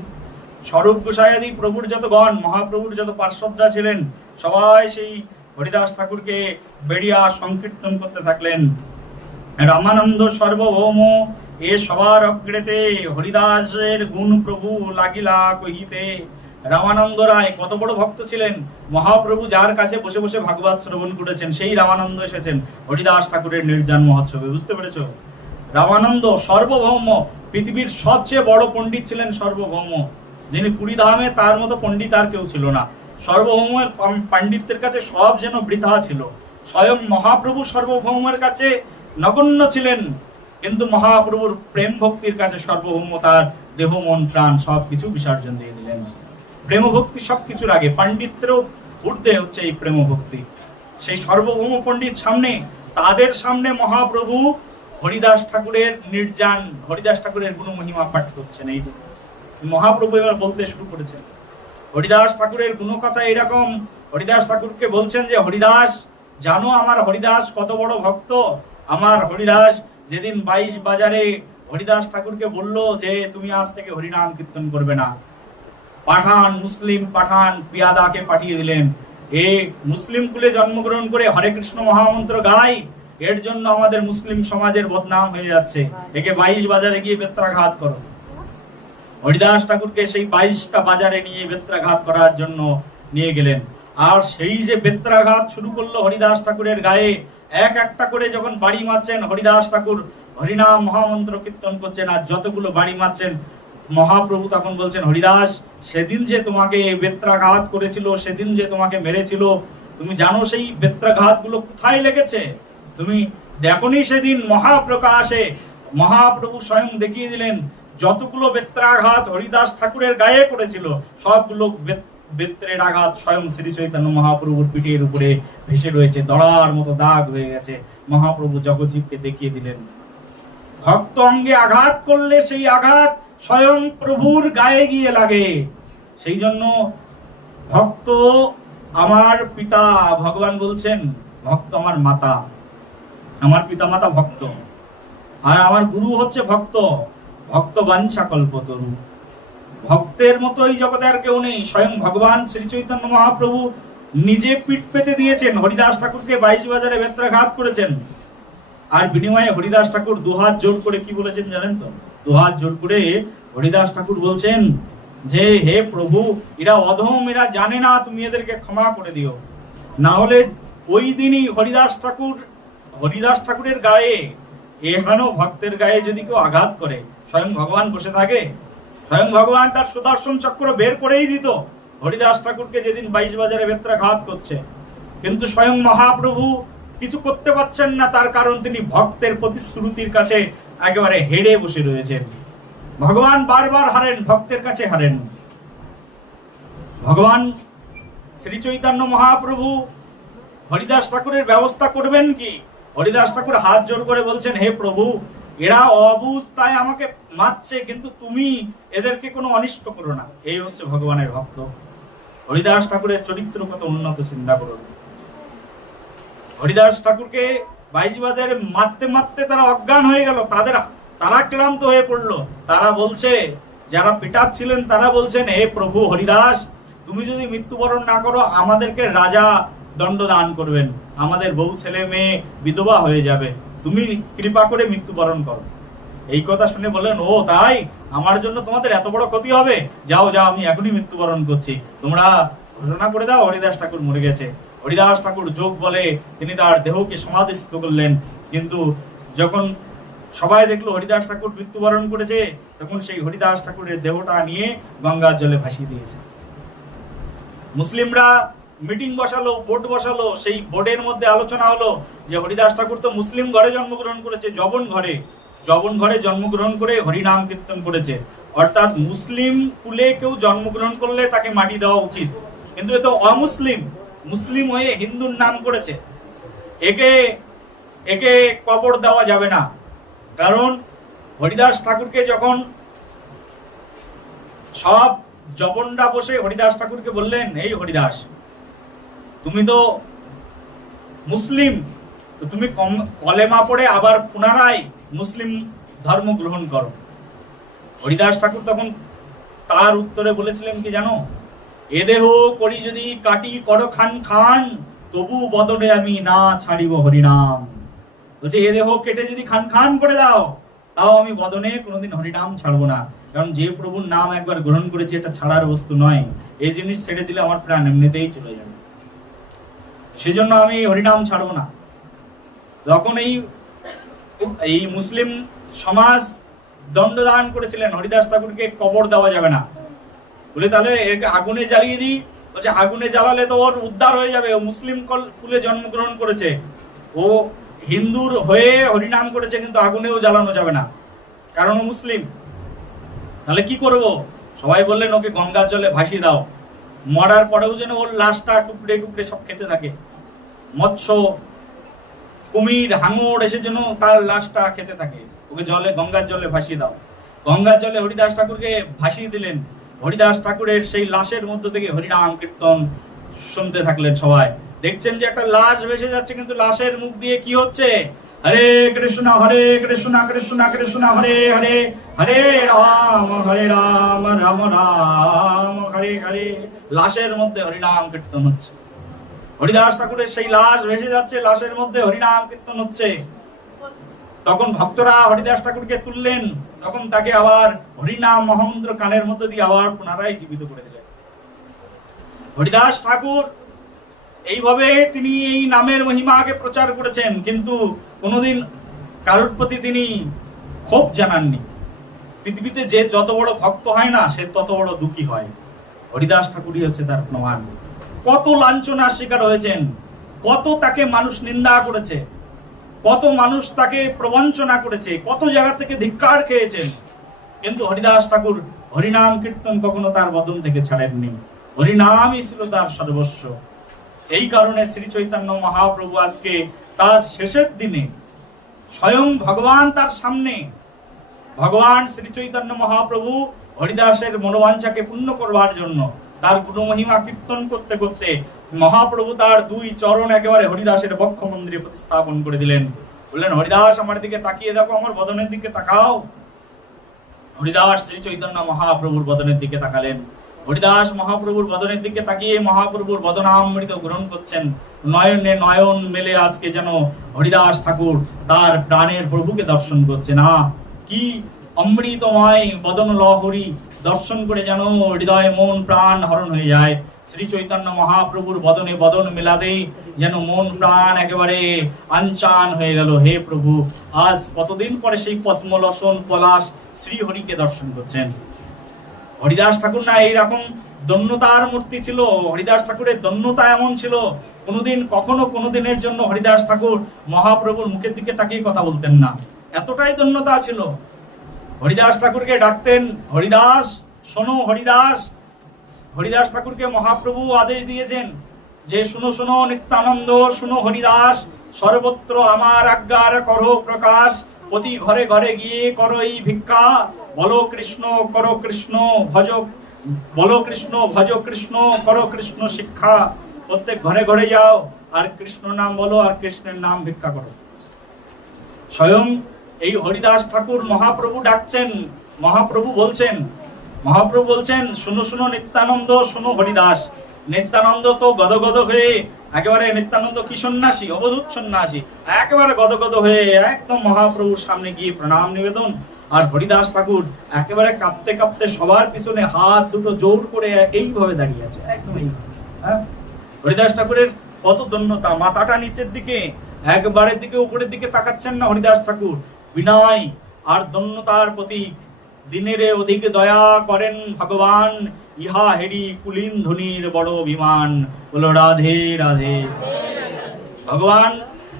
স্বরূপ গোসাইয়াদি প্রভুর যত গণ, মহাপ্রভুর যত পার্শ্বদরা ছিলেন, সবাই সেই হরিদাস ঠাকুরকে বেড়িয়া সংকীর্তন করতে থাকলেন। রামানন্দ সর্বভৌম এ সবার অগ্রেতে, হরিদাসের গুণ প্রভু লাগিলা কহিতে। রামানন্দ রায় কত বড় ভক্ত ছিলেন, মহাপ্রভু যার কাছে বসে বসে ভাগবত শ্রবণ করেছেন, সেই রামানন্দ এসেছেন হরিদাস ঠাকুরের নির্যান মহোৎসবে। বুঝতে পেরেছো? রামানন্দ সর্বভৌম, পৃথিবীর সবচেয়ে বড় পণ্ডিত ছিলেন সর্বভৌম, যিনি 20 ধামে তার মতো পণ্ডিত আর কেউ ছিল না। সার্বভৌমের পাণ্ডিত্যের কাছে সব যেন বৃথা ছিল। স্বয়ং মহাপ্রভু সার্বভৌমের কাছে নগণ্য ছিলেন, কিন্তু মহাপ্রভুর প্রেম ভক্তির কাছে সার্বভৌম তার দেহ মন প্রাণ সবকিছু বিসর্জন দিয়ে দিলেন। প্রেম ভক্তি সবকিছুর আগে, পাণ্ডিত্যেরও ঊর্ধ্বে হচ্ছে এই প্রেম ভক্তি। সেই সার্বভৌম পণ্ডিত সামনে, তাদের সামনে মহাপ্রভু হরিদাস ঠাকুরের নির্যান, হরিদাস ঠাকুরের গুণ মহিমা পাঠ করছেন। এই যে মহাপ্রভু এবার বলতে শুরু করেছেন হরিদাস ঠাকুরের গুণকথা এরকম। হরিদাস ঠাকুরকে বলছেন যে, হরিদাস জানো আমার হরিদাস কত বড় ভক্ত, আমার হরিদাস যেদিন 22 বাজারে হরিদাস ঠাকুরকে বলল যে তুমি আজ থেকে হরিনাম কীর্তন করবে না, পাঠান মুসলিম পাঠান পিয়াদাকে পাঠিয়ে দিলেন, এ মুসলিম কুলে জন্মগ্রহণ করে হরে কৃষ্ণ মহামন্ত্র গায়, এর জন্য আমাদের মুসলিম সমাজের বদনাম হয়ে যাচ্ছে, একে 22 বাজারে গিয়ে বেত্রাঘাত করো। হরিদাস ঠাকুরকে সেই 22টা বাজারে নিয়ে বেত্রাঘাত করার জন্য নিয়ে গেলেন। আর সেই যে বেত্রাঘাত শুরু করলো হরিদাস ঠাকুরের গায়ে, এক একটা করে যখন বাড়ি মারছেন হরিদাস ঠাকুর হরিনাম মহামন্ত্র কীর্তন করছেন, আর যতগুলো বাড়ি মারছেন মহাপ্রভু তখন বলছেন, হরিদাস সেদিন যে তোমাকে বেত্রাঘাত করেছিল, সেদিন যে তোমাকে মেরেছিল, তুমি জানো সেই বেত্রাঘাত গুলো কোথায় লেগেছে? তুমি দেখোনি সেদিন মহাপ্রকাশে মহাপ্রভু স্বয়ং দেখিয়ে দিলেন যতগুলো বেত্রাঘাত হরিদাস ঠাকুরের গায়ে করেছিল সবগুলো বেত্রের আঘাত স্বয়ং শ্রী চৈতন্য মহাপ্রভুর পিঠের উপরে ভেসে রয়েছে, দড়ার মতো দাগ হয়ে গেছে। মহাপ্রভু জগজ্জীবকে দেখিয়ে দিলেন ভক্ত অঙ্গে আঘাত করলে সেই আঘাত স্বয়ং প্রভুর গায়ে গিয়ে লাগে। সেই জন্য ভক্ত আমার পিতা, ভগবান বলছেন ভক্ত আমার মাতা, আমার পিতা মাতা ভক্ত, আর আমার গুরু হচ্ছে ভক্ত। ভক্ত বাঞ্ছা কল্পতরু, ভক্তের মতো এই জগতে আর কেউ নেই। স্বয়ং ভগবান শ্রী চৈতন্য মহাপ্রভু নিজে পিঠ পেতে দিয়েছেন, হরিদাস ঠাকুরকে 22 বাজারে বেত্রাঘাত করেছেন। আর বিনিময়ে হরিদাস ঠাকুর দুহাত জোর করে কি বলেছেন জানেন তো? দুহাত জোর করে হরিদাস ঠাকুর বলছেন যে হে প্রভু, এরা অধম, এরা জানে না, তুমি এদেরকে ক্ষমা করে দিও। না হলে ওই দিনই হরিদাস ঠাকুরের গায়ে, এখানো ভক্তের গায়ে যদি কেউ আঘাত করে, স্বয়ং ভগবান বসে থাকে? স্বয়ং ভগবান তার সুদর্শন চক্র বের করেই দিত হরিদাস ঠাকুরকে যেদিন 22 বাজারে বেত্রাঘাত করছে। কিন্তু স্বয়ং মহাপ্রভু কিছু করতে পারছেন না, তার কারণ তিনি ভক্তের প্রতিশ্রুতির কাছে একেবারে হেরে বসে রয়েছেন। ভগবান বারবার হারেন, ভক্তের কাছে হারেন। ভগবান শ্রী চৈতন্য মহাপ্রভু হরিদাস ঠাকুরের ব্যবস্থা করবেন কি? হরিদাস ঠাকুর হাত জোর করে বলছেন, হে প্রভু, এরা অবস্থায় আমাকে মারছে, কিন্তু তুমি এদেরকে কোনো অনিষ্ট করো না। এই হচ্ছে ভগবানের ভক্ত। হরিদাস ঠাকুরের চরিত্র কত উন্নত চিন্তা করুন। হরিদাস ঠাকুরকে 22 বাজারে মারতে মারতে তারা অজ্ঞান হয়ে গেল, তারা ক্লান্ত হয়ে পড়লো। তারা বলছে, যারা পিটাচ্ছিলেন তারা বলছেন, হে প্রভু হরিদাস, তুমি যদি মৃত্যুবরণ না করো আমাদেরকে রাজা দণ্ড দান করবেন, আমাদের বউ ছেলে মেয়ে বিধবা হয়ে যাবে, তুমি কৃপা করে মৃত্যুবরণ করো। এই কথা শুনে বললেন, ও তাই, আমার জন্য তোমাদের এত বড় ক্ষতি হবে? যাও যাও, আমি এখনই মৃত্যুবরণ করছি, তোমরা ঘোষণা করে দাও হরিদাস ঠাকুর মরে গেছে। হরিদাস ঠাকুর যোগ বলে তিনি তার দেহকে সমাধিস্থ করলেন। কিন্তু যখন সবাই দেখলো হরিদাস ঠাকুর মৃত্যুবরণ করেছে, তখন সেই হরিদাস ঠাকুরের দেহটা নিয়ে গঙ্গার জলে ভাসিয়ে দিয়েছে। মুসলিমরা মিটিং বসালো, বোর্ড বসালো, সেই বোর্ডের মধ্যে আলোচনা হলো যে হরিদাস ঠাকুর তো মুসলিম ঘরে জন্মগ্রহণ করেছে, জবন ঘরে জন্মগ্রহণ করে হরিনাম কীর্তন করেছে, অর্থাৎ মুসলিম কুলে কেউ জন্মগ্রহণ করলে তাকে মাটি দেওয়া উচিত। কিন্তু এ তো অমুসলিম, মুসলিম হয়ে হিন্দুর নাম করেছে, একে কবর দেওয়া যাবে না। কারণ হরিদাস ঠাকুরকে যখন সব জবনরা বসে হরিদাস ঠাকুরকে বললেন, এই হরিদাস, তুমি তো মুসলিম, তো তুমি কলেমা পড়ে আবার পুনরায় মুসলিম ধর্ম গ্রহণ করো। হরিদাস ঠাকুর তখন তার উত্তরে বলেছিলেন কি জানো? এ দেহ করি যদি কাটি কর খান খান, তবু বদনে আমি না ছাড়িব হরিনাম। বলছে এ দেহ কেটে যদি খান খান করে দাও, তাও আমি বদনে কোনোদিন হরিনাম ছাড়বো না। কারণ যে প্রভুর নাম একবার গ্রহণ করেছি, এটা ছাড়ার বস্তু নয়। এই জিনিস ছেড়ে দিলে আমার প্রাণ এমনিতেই চলে যাবে, সেজন্য আমি হরিনাম ছাড়বো না। তখন এই মুসলিম সমাজ দণ্ডদান করেছিলেন, হরিদাস ঠাকুরকে কবর দেওয়া যাবে না বলে, তাহলে আগুনে জ্বালিয়ে দিই। বলছে আগুনে জ্বালালে তো ওর উদ্ধার হয়ে যাবে, ও মুসলিম কুলে জন্মগ্রহণ করেছে, ও হিন্দুর হয়ে হরিনাম করেছে, কিন্তু আগুনেও জ্বালানো যাবে না, কারণ ও মুসলিম। তাহলে কি করব? সবাই বললেন ওকে গঙ্গার জলে ভাসিয়ে দাও। মরার পরেও যেন ওর লাশটা টুকরে টুকরে সব খেতে থাকে, মৎস্য, কুমির, হাঙর এসে যেন তার লাশটা খেতে থাকে, ওকে গঙ্গার জলে ভাসিয়ে দাও। গঙ্গার জলে হরিদাস ঠাকুরকে ভাসিয়ে দিলেন। হরিদাস ঠাকুরের সেই লাশের মধ্য থেকে হরিনাম কীর্তন শুনতে থাকলেন সবাই। দেখছেন যে একটা লাশ ভেসে যাচ্ছে, কিন্তু লাশের মুখ দিয়ে কি হচ্ছে? হরে কৃষ্ণ কৃষ্ণ কৃষ্ণ হরে হরে, হরে রাম রাম রাম হরে হরে। লাশের মধ্যে হরিনাম কীর্তন হচ্ছে, হরিদাস ঠাকুরের সেই লাশ ভেসে যাচ্ছে, লাশের মধ্যে হরিনাম কীর্তন হচ্ছে। তখন ভক্তরা হরিদাস ঠাকুরকে তুললেন, তখন তাকে আবার হরিনাম মহামন্ত্র কানের মধ্যে দিয়ে আবার পুনরায় জীবিত করে দিলেন। হরিদাস ঠাকুর এইভাবে তিনি এই নামের মহিমাকে প্রচার করেছেন, কিন্তু কোনোদিন কারোর প্রতি তিনি ক্ষোভ জানাননি। পৃথিবীতে যে যত বড় ভক্ত হয় না, সে তত বড় দুঃখী হয়। হরিদাস ঠাকুরই হচ্ছে তার প্রমাণ। কত লাঞ্ছনার শিকার হয়েছেন, কত তাকে মানুষ নিন্দা করেছে, কত মানুষ তাকে প্রবঞ্চনা করেছে, কত জায়গা থেকে ধিক্কার খেয়েছেন, কিন্তু হরিদাস ঠাকুর হরিনাম কীর্তন কখনো তার বদন থেকে ছাড়েননি। হরিনামই ছিল তার সর্বস্ব। এই কারণে শ্রী চৈতন্য মহাপ্রভু আজকে তার শেষের দিনে স্বয়ং ভগবান তার সামনে, ভগবান শ্রী চৈতন্য মহাপ্রভু হরিদাসের মনোবাঞ্ছাকে পূর্ণ করবার জন্য তার গুণমহিমা কীর্তন করতে করতে মহাপ্রভু তার দুই চরণ একেবারে হরিদাসের বক্ষ মন্দিরে প্রতিস্থাপন করে দিলেন। বললেন, হরিদাস আমার দিকে তাকিয়ে দেখো, আমার বদনের দিকে তাকাও। হরিদাস শ্রী চৈতন্য মহাপ্রভুর বদনের দিকে তাকালেন। হরিদাস মহাপ্রভুর বদনের দিকে তাকিয়ে মহাপ্রভুর বদনামৃত গ্রহণ করছেন। নয়নে নয়ন মেলে আজকে যেন হরিদাস ঠাকুর তার প্রাণের প্রভুকে দর্শন করছে। না, কি অমৃতময় বদন লহরী দর্শন করে যেন হৃদয় মন প্রাণ হরণ হয়ে যায়। শ্রী চৈতন্য মহাপ্রভুর বদনে বদন মেলাতে যেন মন প্রাণ একেবারে আনচান হয়ে গেল। হে প্রভু, আজ কতদিন পরে সেই পদ্মলোচন পলাশ শ্রী হরিকে দর্শন করছেন। হরিদাস ঠাকুর না এইরকম দন্যতার মূর্তি ছিল। হরিদাস ঠাকুরের দন্যতা এমন ছিল, কোনোদিন কখনো কোনোদিনের জন্য হরিদাস ঠাকুর মহাপ্রভুর মুখের দিকে তাকিয়ে কথা বলতেন না, এতটাই দন্যতা ছিল। হরিদাস ঠাকুরকে ডাকতেন, হরিদাস শোনো হরিদাস। হরিদাস ঠাকুরকে মহাপ্রভু আদেশ দিয়েছেন যে শুনো শুনো নিত্যানন্দ, শুনো হরিদাস, সর্বত্র আমার আজ্ঞার করো প্রকাশ, প্রতি ঘরে ঘরে গিয়ে করো এই ভিক্ষা, বলো কৃষ্ণ করো কৃষ্ণ ভজ, বলো কৃষ্ণ ভজ কৃষ্ণ করো কৃষ্ণ শিক্ষা। প্রত্যেক ঘরে ঘরে যাও আর কৃষ্ণ নাম বলো আর কৃষ্ণের নাম ভিক্ষা করো। স্বয়ং এই হরিদাস ঠাকুর মহাপ্রভু ডাকছেন, মহাপ্রভু বলছেন শুনো শুনো নিত্যানন্দ, শুনো হরিদাস। নিত্যানন্দ তো গদগদ হয়ে একেবারে, নিত্যানন্দ কি সন্ন্যাসী, অবধূত সন্ন্যাসী, একেবারে গদগদ হয়ে একদম মহাপ্রভুর সামনে গিয়ে প্রণাম নিবেদন। আর হরিদাস ঠাকুর একেবারে কাঁপতে কাঁপতে সবার পিছনে হাত দুটো জোর করে এইভাবে দাঁড়িয়ে আছে, একদম এইভাবে। হরিদাস ঠাকুরের কত ধন্যতা, মাথাটা নিচের দিকে, একবারের দিকে উপরের দিকে তাকাচ্ছেন না হরিদাস ঠাকুর। বিনয় আর ধন্যতার প্রতীক। দিনের অধিক দয়া করেন ভগবান, ইহা হেরি কুলীন ধনির বড় অভিমান। বলো রাধে রাধে। ভগবান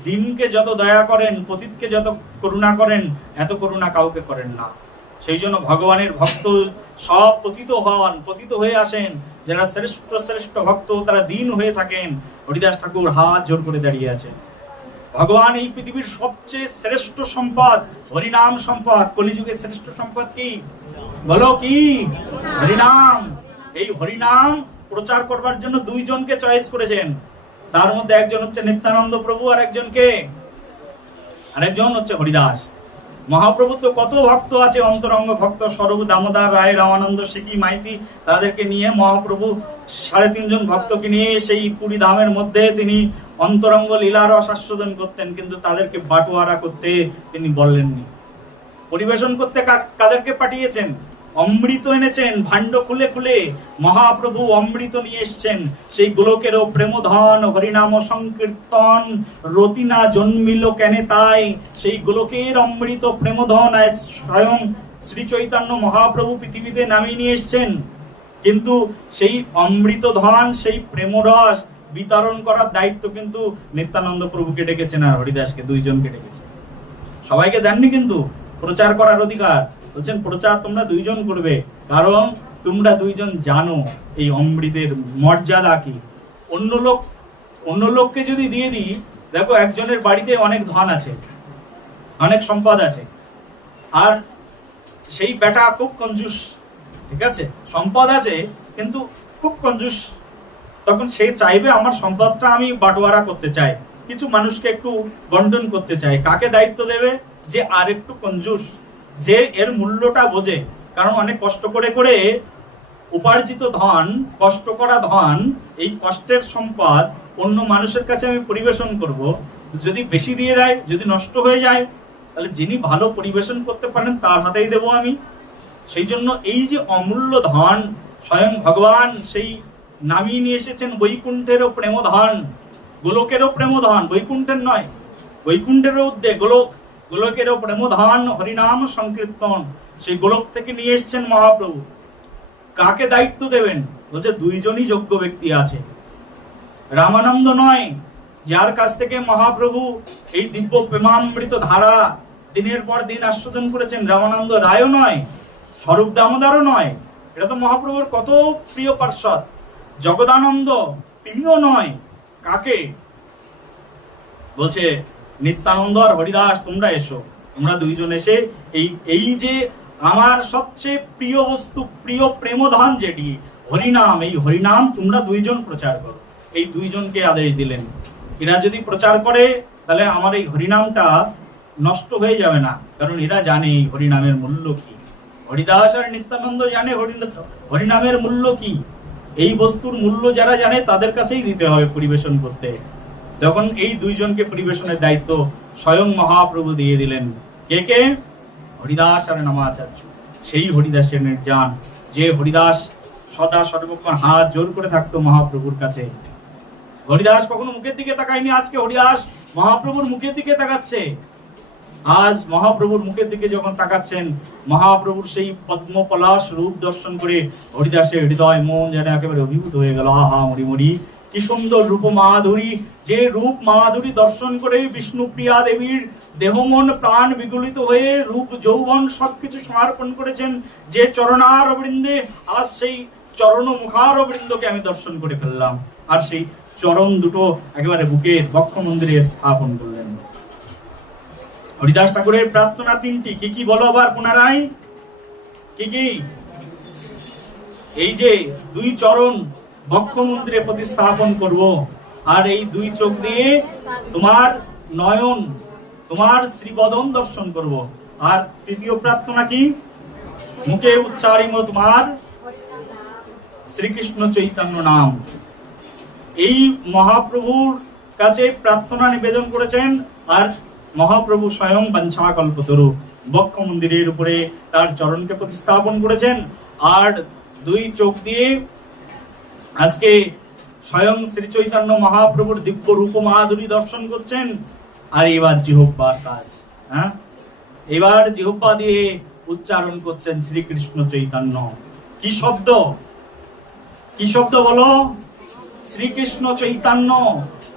দিনকে যত দয়া করেন, পতিতকে যত করুণা করেন, এত করুণা কাউকে করেন না। সেই জন্য ভগবানের ভক্ত সব পতিত হন, পতিত হয়ে আসেন। যারা শ্রেষ্ঠ শ্রেষ্ঠ ভক্ত তারা দীন হয়ে থাকেন। হরিদাস ঠাকুর হাত জোর করে দাঁড়িয়ে আছেন। ভগবান এই পৃথিবীর সবচেয়ে শ্রেষ্ঠ সম্পদ হরিনাম সম্পদ। কলিযুগের শ্রেষ্ঠ সম্পদ কি বলো, কি? হরিনাম। এই হরিনাম প্রচার করবার জন্য দুইজনকে চয়েস করেছেন। তার মধ্যে একজন হচ্ছে নিত্যানন্দ প্রভু, আর আরেকজন হচ্ছে হরিদাস। মহাপ্রভু তো কত ভক্ত আছে, অন্তরঙ্গ ভক্ত, স্বরূপ দামোদর রায়, রামানন্দ সিকি মাইতি, তাদেরকে নিয়ে মহাপ্রভু 3.5 জন ভক্তকে নিয়ে সেই পুরী ধামের মধ্যে তিনি অন্তরঙ্গ লীলার আস্বাদন করতেন, কিন্তু তাদেরকে বাটোয়ারা করতে তিনি বললেননি। পরিবেশন করতে কাদেরকে পাঠিয়েছেন? অমৃত এনেছেন, ভাণ্ড খুলে খুলে মহাপ্রভু অমৃত নিয়ে এসছেন। সেই গোলকেরও প্রেমধন হরিনাম সংকীর্তন, রতিনা জন্মিল কেনে তাই। সেই গোলকের অমৃত প্রেমধন স্বয়ং শ্রী চৈতন্য মহাপ্রভু পৃথিবীতে নামিয়ে নিয়ে এসছেন। কিন্তু সেই অমৃত ধন, সেই প্রেমরস বিতরণ করার দায়িত্ব কিন্তু নিত্যানন্দ প্রভুকে ডেকেছেন আর হরিদাসকে, দুইজনকে ডেকেছেন। সবাইকে দেননি কিন্তু প্রচার করার অধিকার। বলছেন প্রচার তোমরা দুইজন করবে, কারণ তোমরা দুইজন জানো এই অমৃতের মর্যাদা কি। অন্য লোককে যদি দিয়ে দিই, দেখো একজনের বাড়িতে অনেক ধন আছে, অনেক সম্পদ আছে, আর সেই বেটা খুব কঞ্জুস, ঠিক আছে, সম্পদ আছে কিন্তু খুব কঞ্জুস। তখন সে চাইবে আমার সম্পদটা আমি বাটোয়ারা করতে চাই, কিছু মানুষকে একটু বন্টন করতে চায়। কাকে দায়িত্ব দেবে? যে আর একটু কঞ্জুস, যে এর মূল্যটা বোঝে। কারণ অনেক কষ্ট করে করে উপার্জিত ধন, কষ্ট করা ধন, এই কষ্টের সম্পদ অন্য মানুষের কাছে আমি পরিবেশন করব, যদি বেশি দিয়ে দেয়, যদি নষ্ট হয়ে যায়, তাহলে যিনি ভালো পরিবেশন করতে পারেন তার হাতেই দেব আমি। সেই জন্য এই যে অমূল্য ধন, স্বয়ং ভগবান সেই নামিয়ে নিয়ে এসেছেন বৈকুণ্ঠেরও প্রেমধন, গোলকেরও প্রেমধন, বৈকুণ্ঠের নয়, বৈকুণ্ঠেরও উদ্দে গোলক, গোলকেরও প্রেমধন হরিনাম সংকীর্তন, সেই গোলক থেকে নিয়ে এসেছেন মহাপ্রভু। কাকে দায়িত্ব দেবেন? বলছে দুইজনই যোগ্য ব্যক্তি আছে। রামানন্দ নয়, যার কাছ থেকে মহাপ্রভু এই দিব্য প্রেমামৃত ধারা দিনের পর দিন আস্বাদন করেছেন, রামানন্দ রায়ও নয়, স্বরূপ দামোদরও নয়, এটা তো মহাপ্রভুর কত প্রিয় পার্ষদ। জগদানন্দ তিনিও নয়। কাকে বলছে? নিত্যানন্দ আর হরিদাস, তোমরা এসো, তোমরা দুইজন এসে এই যে আমার সবচেয়ে প্রিয় বস্তু, প্রিয় প্রেমধন যেটি হরিনাম, এই হরিনাম তোমরা দুইজন প্রচার করো। এই দুইজনকে আদেশ দিলেন। এরা যদি প্রচার করে তাহলে আমার এই হরিনামটা নষ্ট হয়ে যাবে না, কারণ এরা জানে এই হরিনামের মূল্য কি। হরিদাস আর নিত্যানন্দ জানে হরিনামের মূল্য কি। এই বস্তুর মূল্য যারা জানে তাদের কাছেই দিতে হবে পরিবেশন করতে। যখন এই দুইজনকে পরিবেশনের দায়িত্ব স্বয়ং মহাপ্রভু দিয়ে দিলেন। কে কে? হরিদাস আর নামাচার্য। সেই হরিদাসের নির্যান, যে হরিদাস সদা সর্বক্ষণ হাত জোর করে থাকতো মহাপ্রভুর কাছে। হরিদাস কখনো মুখের দিকে তাকায়নি, আজকে হরিদাস মহাপ্রভুর মুখের দিকে তাকাচ্ছে। আজ মহাপ্রভুর মুখের দিকে যখন তাকাচ্ছেন, মহাপ্রভুর সেই পদ্মপলাশ রূপ দর্শন করে হরিদাসের হৃদয় মন যেন একেবারে অভিভূত হয়ে গেল। আহা মরি মরি, কি সুন্দর রূপ মাধুরী! যে রূপ মাধুরী দর্শন করে বিষ্ণুপ্রিয়া দেবীর দেহ মন প্রাণ বিগলিত হয়ে রূপ যৌবন সবকিছু সমর্পণ করেছেন যে চরণার বৃন্দে, আজ সেই চরণ মুখার বৃন্দকে আমি দর্শন করে ফেললাম। আর সেই চরণ দুটো একেবারে বুকের বক্ষ মন্দিরে স্থাপন করলেন। হরিদাস ঠাকুরের প্রার্থনা তিনটি, কি কি বলো আবার পুনরায়? কি কি? এই যে দুই চরণ বক্ষ মন্দিরে প্রতিস্থাপন করব, আর এই দুই চোখ দিয়ে তোমার নয়ন, তোমার শ্রীবদন দর্শন করব। আর তৃতীয় প্রার্থনা কি? মুখে উচ্চারিম তোমার শ্রীকৃষ্ণ চৈতন্য নাম। এই মহাপ্রভুর কাছে প্রার্থনা নিবেদন করেছেন। আর মহাপ্রভু স্বয়ং বাঞ্ছাকল্পতরু বক্ষ মন্দিরের উপরে তার চরণকে প্রতিস্থাপন করেছেন। আর দুই চোখ দিয়ে আজকে স্বয়ং শ্রী চৈতন্য মহাপ্রভুর দিব্য রূপ মাধুরী দর্শন করছেন। আর এবার জিহ্বার কাজ, হ্যাঁ, এবার জিহ্বা দিয়ে উচ্চারণ করছেন শ্রীকৃষ্ণ চৈতন্য। কি শব্দ? কি শব্দ বলো? শ্রীকৃষ্ণ চৈতন্য।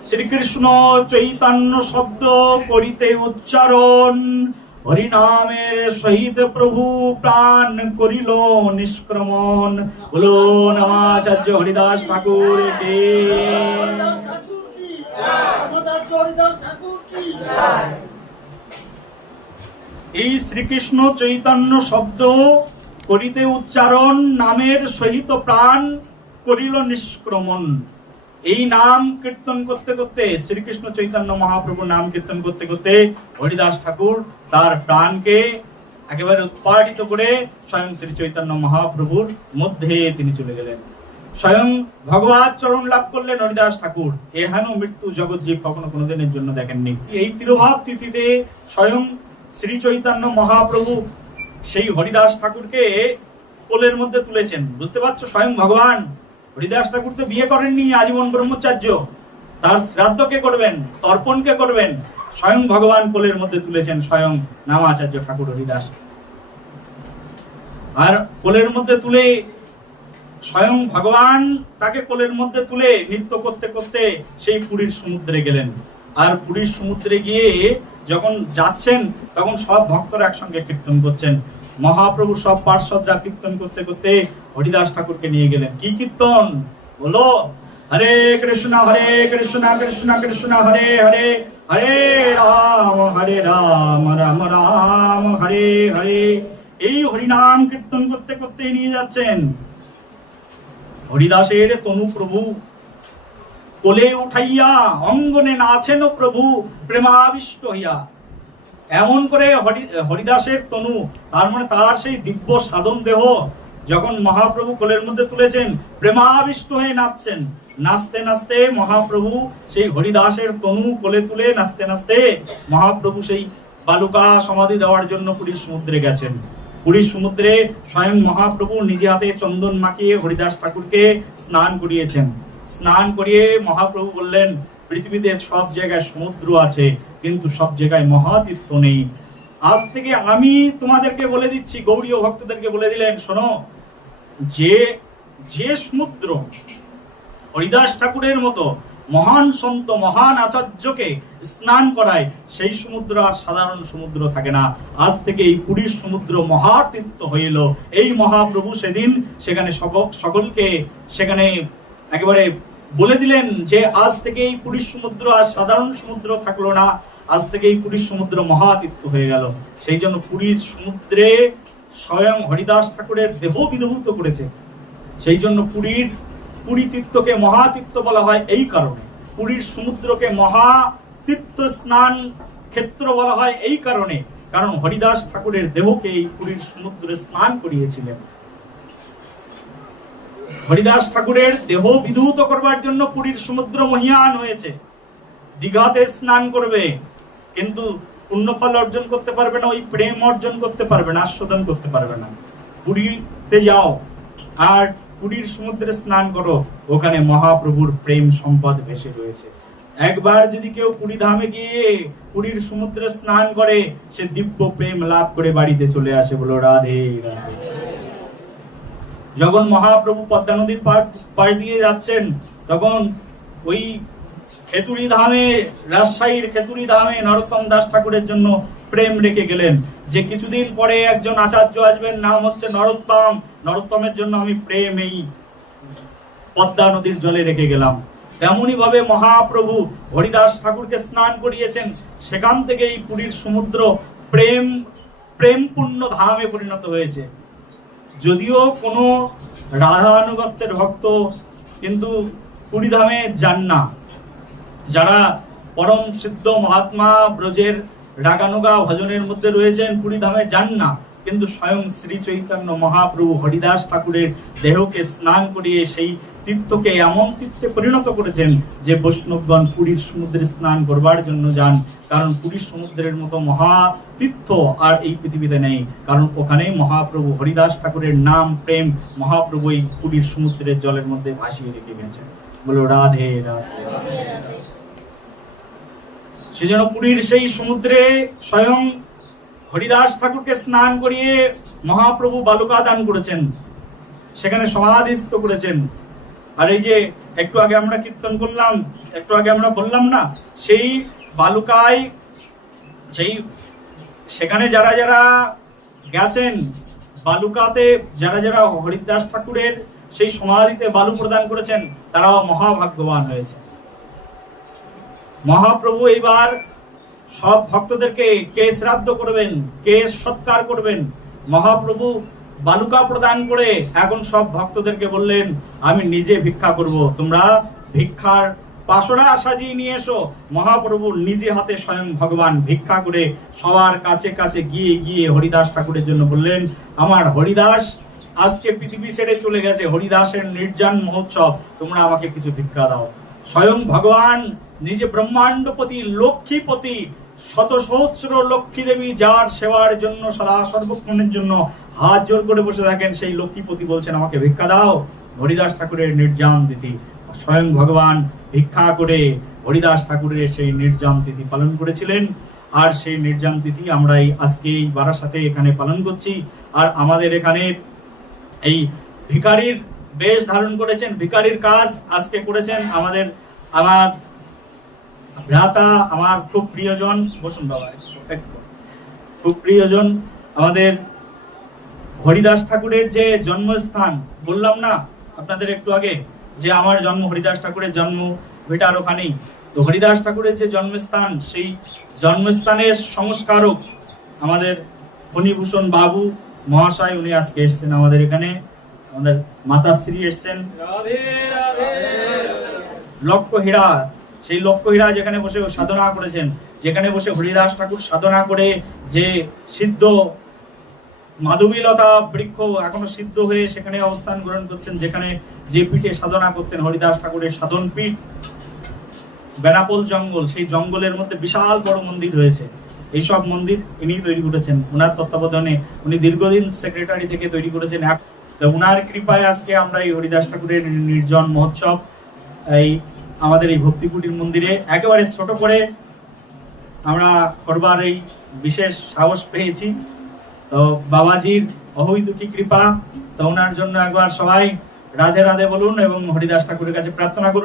শ্রীকৃষ্ণ চৈতন্য শব্দ করিতে উচ্চারণ, হরিনামের সহিত প্রভু প্রাণ করিল নিষ্ক্রমণ। বলো নামাচার্য হরিদাস ঠাকুর কে। এই শ্রীকৃষ্ণ চৈতন্য শব্দ করিতে উচ্চারণ, নামের সহিত প্রাণ করিল নিষ্ক্রমণ। এই নাম কীর্তন করতে করতে, শ্রীকৃষ্ণ চৈতন্য মহাপ্রভুর নাম কীর্তন করতে করতে হরিদাস ঠাকুর তার প্রাণকে একেবারে উৎপাটিত করে স্বয়ং শ্রী চৈতন্য মহাপ্রভুর মধ্যে তিনি চলে গেলেন। স্বয়ং ভগবত চরণ লাভ করলেন হরিদাস ঠাকুর। এহেন মৃত্যু জগৎজীব কখনো কোনোদিনের জন্য দেখেননি। এই তিরোভাব তিথিতে স্বয়ং শ্রী চৈতন্য মহাপ্রভু সেই হরিদাস ঠাকুরকে কোলের মধ্যে তুলেছেন। বুঝতে পারছো? স্বয়ং ভগবান। হরিদাস ঠাকুর তো বিয়ে করেননি, আজীবন ব্রহ্মচার্য। তার শ্রাদ্ধ কে করবেন? তর্পণ কে করবেন? স্বয়ং ভগবান কোলের মধ্যে তুলেছেন স্বয়ং নামাচার্য ঠাকুর হরিদাস। আর কোলের মধ্যে তুলে স্বয়ং ভগবান তাকে কোলের মধ্যে তুলে নৃত্য করতে করতে সেই পুরীর সমুদ্রে গেলেন। আর পুরীর সমুদ্রে গিয়ে যখন যাচ্ছেন তখন সব ভক্তরা একসঙ্গে কীর্তন করছেন। মহাপ্রভু সব পার্ষদরা কীর্তন করতে করতে হরিদাস ঠাকুরকে নিয়ে গেলেন। কি কীর্তন? বলো, হরে কৃষ্ণ কৃষ্ণ কৃষ্ণ হরে হরে, হরে রাম রাম রাম হরে হরে। এই হরিনাম কীর্তন করতে করতে নিয়ে যাচ্ছেন। হরিদাসের তনু প্রভু কোলে উঠাইয়া অঙ্গনে নাচেন প্রভু প্রেমাবিষ্ট হইয়া। এমন করে হরিদাসের তনু, তার মানে তার সেই দিব্য সাধন দেহ যখন মহাপ্রভু কোলের মধ্যে তুলেছেন, প্রেমাবিষ্ট হয়ে নাচছেন। নাচতে নাচতে মহাপ্রভু সেই হরিদাসের তনু কোলে তুলে নাচতে নাচতে মহাপ্রভু সেই বালুকা সমাধি দেওয়ার জন্য পুরীর সমুদ্রে গেছেন। পুরীর সমুদ্রে স্বয়ং মহাপ্রভু নিজে হাতে চন্দন মাখিয়ে হরিদাস ঠাকুরকে স্নান করিয়েছেন। স্নান করিয়ে মহাপ্রভু বললেন, পৃথিবীতে সব জায়গায় সমুদ্র আছে, কিন্তু সব জায়গায় মহাতীর্থ নেই। আজ থেকে আমি তোমাদেরকে বলে দিচ্ছি, গৌড়ীয় ভক্তদেরকে বলে দিলেন, শোনো, যে সমুদ্র হরিদাস ঠাকুরের মতো মহান সন্ত মহান আচার্যকে স্নান করায়, সেই সমুদ্র আর সাধারণ সমুদ্র থাকে না। আজ থেকে এই পুরীর সমুদ্র মহাতীর্থ হইল। এই মহাপ্রভু সেদিন সেখানে সকলকে সেখানে একেবারে বলে দিলেন যে আজ থেকে এই পুরীর সমুদ্র আর সাধারণ সমুদ্র থাকলো না, আজ থেকে এই পুরীর সমুদ্র মহাতীর্থ হয়ে গেল। সেই জন্য পুরীর সমুদ্রে স্বয়ং হরিদাস ঠাকুরের দেহ বিধৌত করেছে। সেই জন্য পুরী তীর্থকে মহাতীর্থ বলা হয় এই কারণে, পুরীর সমুদ্রকে মহাতীর্থ স্নান ক্ষেত্র বলা হয় এই কারণে, কারণ হরিদাস ঠাকুরের দেহকে এই পুরীর সমুদ্রে স্নান করিয়েছিলেন। হরিদাস ঠাকুরের দেহ বিধৌত করবার জন্য পুরীর সমুদ্র মহিয়ান হয়েছে। দীঘাতে স্নান করবে, কিন্তু পুণ্যফল অর্জন করতে পারবে না, ওই প্রেম অর্জন করতে পারবে না, আস্বাদন করতে পারবে না। পুরীতে যাও আর পুরীর সমুদ্রে স্নান করো, ওখানে মহাপ্রভুর প্রেম সম্পদ ভেসে রয়েছে। একবার যদি কেউ পুরী ধামে গিয়ে পুরীর সমুদ্রে স্নান করে, সে দিব্য প্রেম লাভ করে বাড়িতে চলে আসে। বলো রাধে রাধে। যখন মহাপ্রভু পদ্মা নদীর পাশ দিয়ে যাচ্ছেন, তখন ওই খেতুরি ধামে, রাজশাহীর খেতুরি ধামে নরোত্তম দাস ঠাকুরের জন্য প্রেম রেখে গেলেন যে কিছুদিন পরে একজন আচার্য আসবেন, নাম হচ্ছে নরোত্তম, নরোত্তমের জন্য আমি প্রেম এই পদ্মা নদীর জলে রেখে গেলাম। তেমনি ভাবে মহাপ্রভু হরিদাস ঠাকুরকে স্নান করিয়েছেন। সেখান থেকে এই পুরীর সমুদ্র প্রেমপূর্ণ ধামে পরিণত হয়েছে। যদিও কোনো রাধানুগত্যের ভক্ত কিন্তু পুরী ধামে যান না, যারা পরম সিদ্ধ মহাত্মা ব্রজের রাগানুগা ভজনের মধ্যে রয়েছেন, পুরী ধামে যান না, কিন্তু স্বয়ং শ্রী চৈতন্য মহাপ্রভু হরিদাস ঠাকুরের দেহকে স্নান করিয়ে সেই তীর্থকে এমন তীর্থে পরিণত করেছেন যে বৈষ্ণবগণ পুরীর সমুদ্রে স্নান করবার জন্য যান। কারণ পুরীর সমুদ্রের মতো মহা তীর্থ আর এই পৃথিবীতে নেই, কারণ ওখানেই মহাপ্রভু হরিদাস ঠাকুরের নাম প্রেম মহাপ্রভু এই পুরীর সমুদ্রের জলের মধ্যে ভাসিয়ে রেখে গেছেন। বলো রাধে রাধে। সেজন্য পুরীর সেই সমুদ্রে স্বয়ং হরিদাস ঠাকুরকে স্নান করিয়ে মহাপ্রভু বালুকা দান করেছেন, সেখানে সমাধিস্থ করেছেন। আর এই যে একটু আগে আমরা কীর্তন করলাম, একটু আগে আমরা বললাম না, সেই বালুকায় সেখানে যারা যারা গেছেন, বালুকাতে যারা যারা হরিদাস ঠাকুরের সেই সমাধিতে বালু প্রদান করেছেন, তারাও মহাভাগ্যবান হয়েছে। মহাপ্রভু এইবার সব ভক্তদেরকে কে শ্রাদ্ধ করবেন, কে সৎকার করবেন, মহাপ্রভু বালুকা প্রদান করে এখন সব ভক্তদেরকে বললেন, আমি নিজে ভিক্ষা করব, তোমরা ভিক্ষার পাশরা সাজিয়ে নিয়ে এসো। মহাপ্রভু নিজে হাতে স্বয়ং ভগবান ভিক্ষা করে সবার কাছে কাছে গিয়ে গিয়ে হরিদাস ঠাকুরের জন্য বললেন, আমার হরিদাস আজকে পৃথিবী ছেড়ে চলে গেছে, হরিদাসের নির্জন মহোৎসব, তোমরা আমাকে কিছু ভিক্ষা দাও। স্বয়ং ভগবান নিজে ব্রহ্মাণ্ডপতি, লক্ষ্মীপতি, শত সহস্র লক্ষ্মী দেবী যার সেবার জন্য সদা সর্বক্ষণের জন্য হাত জোর করে বসে থাকেন, সেই লক্ষ্মীপতি বলছেন আমাকে ভিক্ষা দাও। হরিদাস ঠাকুরের নির্জন তিথি, স্বয়ং ভগবান ভিক্ষা করে হরিদাস ঠাকুরের সেই নির্জন তিথি পালন করেছিলেন। আর সেই নির্জন তিথি আমরা আজকে এই বারাসাতে এখানে পালন করছি। আর আমাদের এখানে এই ভিখারির বেশ ধারণ করেছেন, ভিখারির কাজ আজকে করেছেন আমার ভ্রাতা, আমার খুব প্রিয়জন, বসুন বাবা, খুব প্রিয়জন, আমাদের হরিদাস ঠাকুরের যে জন্মস্থান, বললাম না আপনাদের একটু আগে যে আমার জন্ম হরিদাস ঠাকুরের জন্ম ভিটার ওখানেই, তো হরিদাস ঠাকুরের যে জন্মস্থান, সেই জন্মস্থানের সংস্কারক আমাদের ফণীভূষণ বাবু মহাশয়, উনি আজকে এসছেন আমাদের এখানে, আমাদের মাতাশ্রী এসছেন। লক্ষ্যহীরা, সেই লক্ষ্যহীরা যেখানে বসে সাধনা করেছেন, যেখানে বসে হরিদাস ঠাকুর সাধনা করে যে সিদ্ধ মাধবীলতা বৃক্ষ এখনো সিদ্ধ হয়ে সেখানে অবস্থান গ্রহণ করছেন, যেখানে যে পীঠে সাধনা করতেন হরিদাস ঠাকুরের সাধন পীঠ, বেনাপোল জঙ্গল, সেই জঙ্গলের মধ্যে বিশাল বড় মন্দির রয়েছে। এইসব মন্দির ইনি তৈরি করেছেন, ওনার তত্ত্বাবধানে। উনি দীর্ঘদিন সেক্রেটারি থেকে তৈরি করেছেন। তো উনার কৃপায় আজকে আমরা এই হরিদাস ঠাকুরের নির্জন মহোৎসব এই আমাদের এই ভক্তিকুটির মন্দিরে একেবারে ছোট করে আমরা করবার এই বিশেষ সাহস পেয়েছি। তো বাবাজির অহৈতুকী কৃপা, তো ওনার জন্য একবার সবাই রাধে রাধে বলুন এবং হরিদাস ঠাকুরের কাছে প্রার্থনা করুন।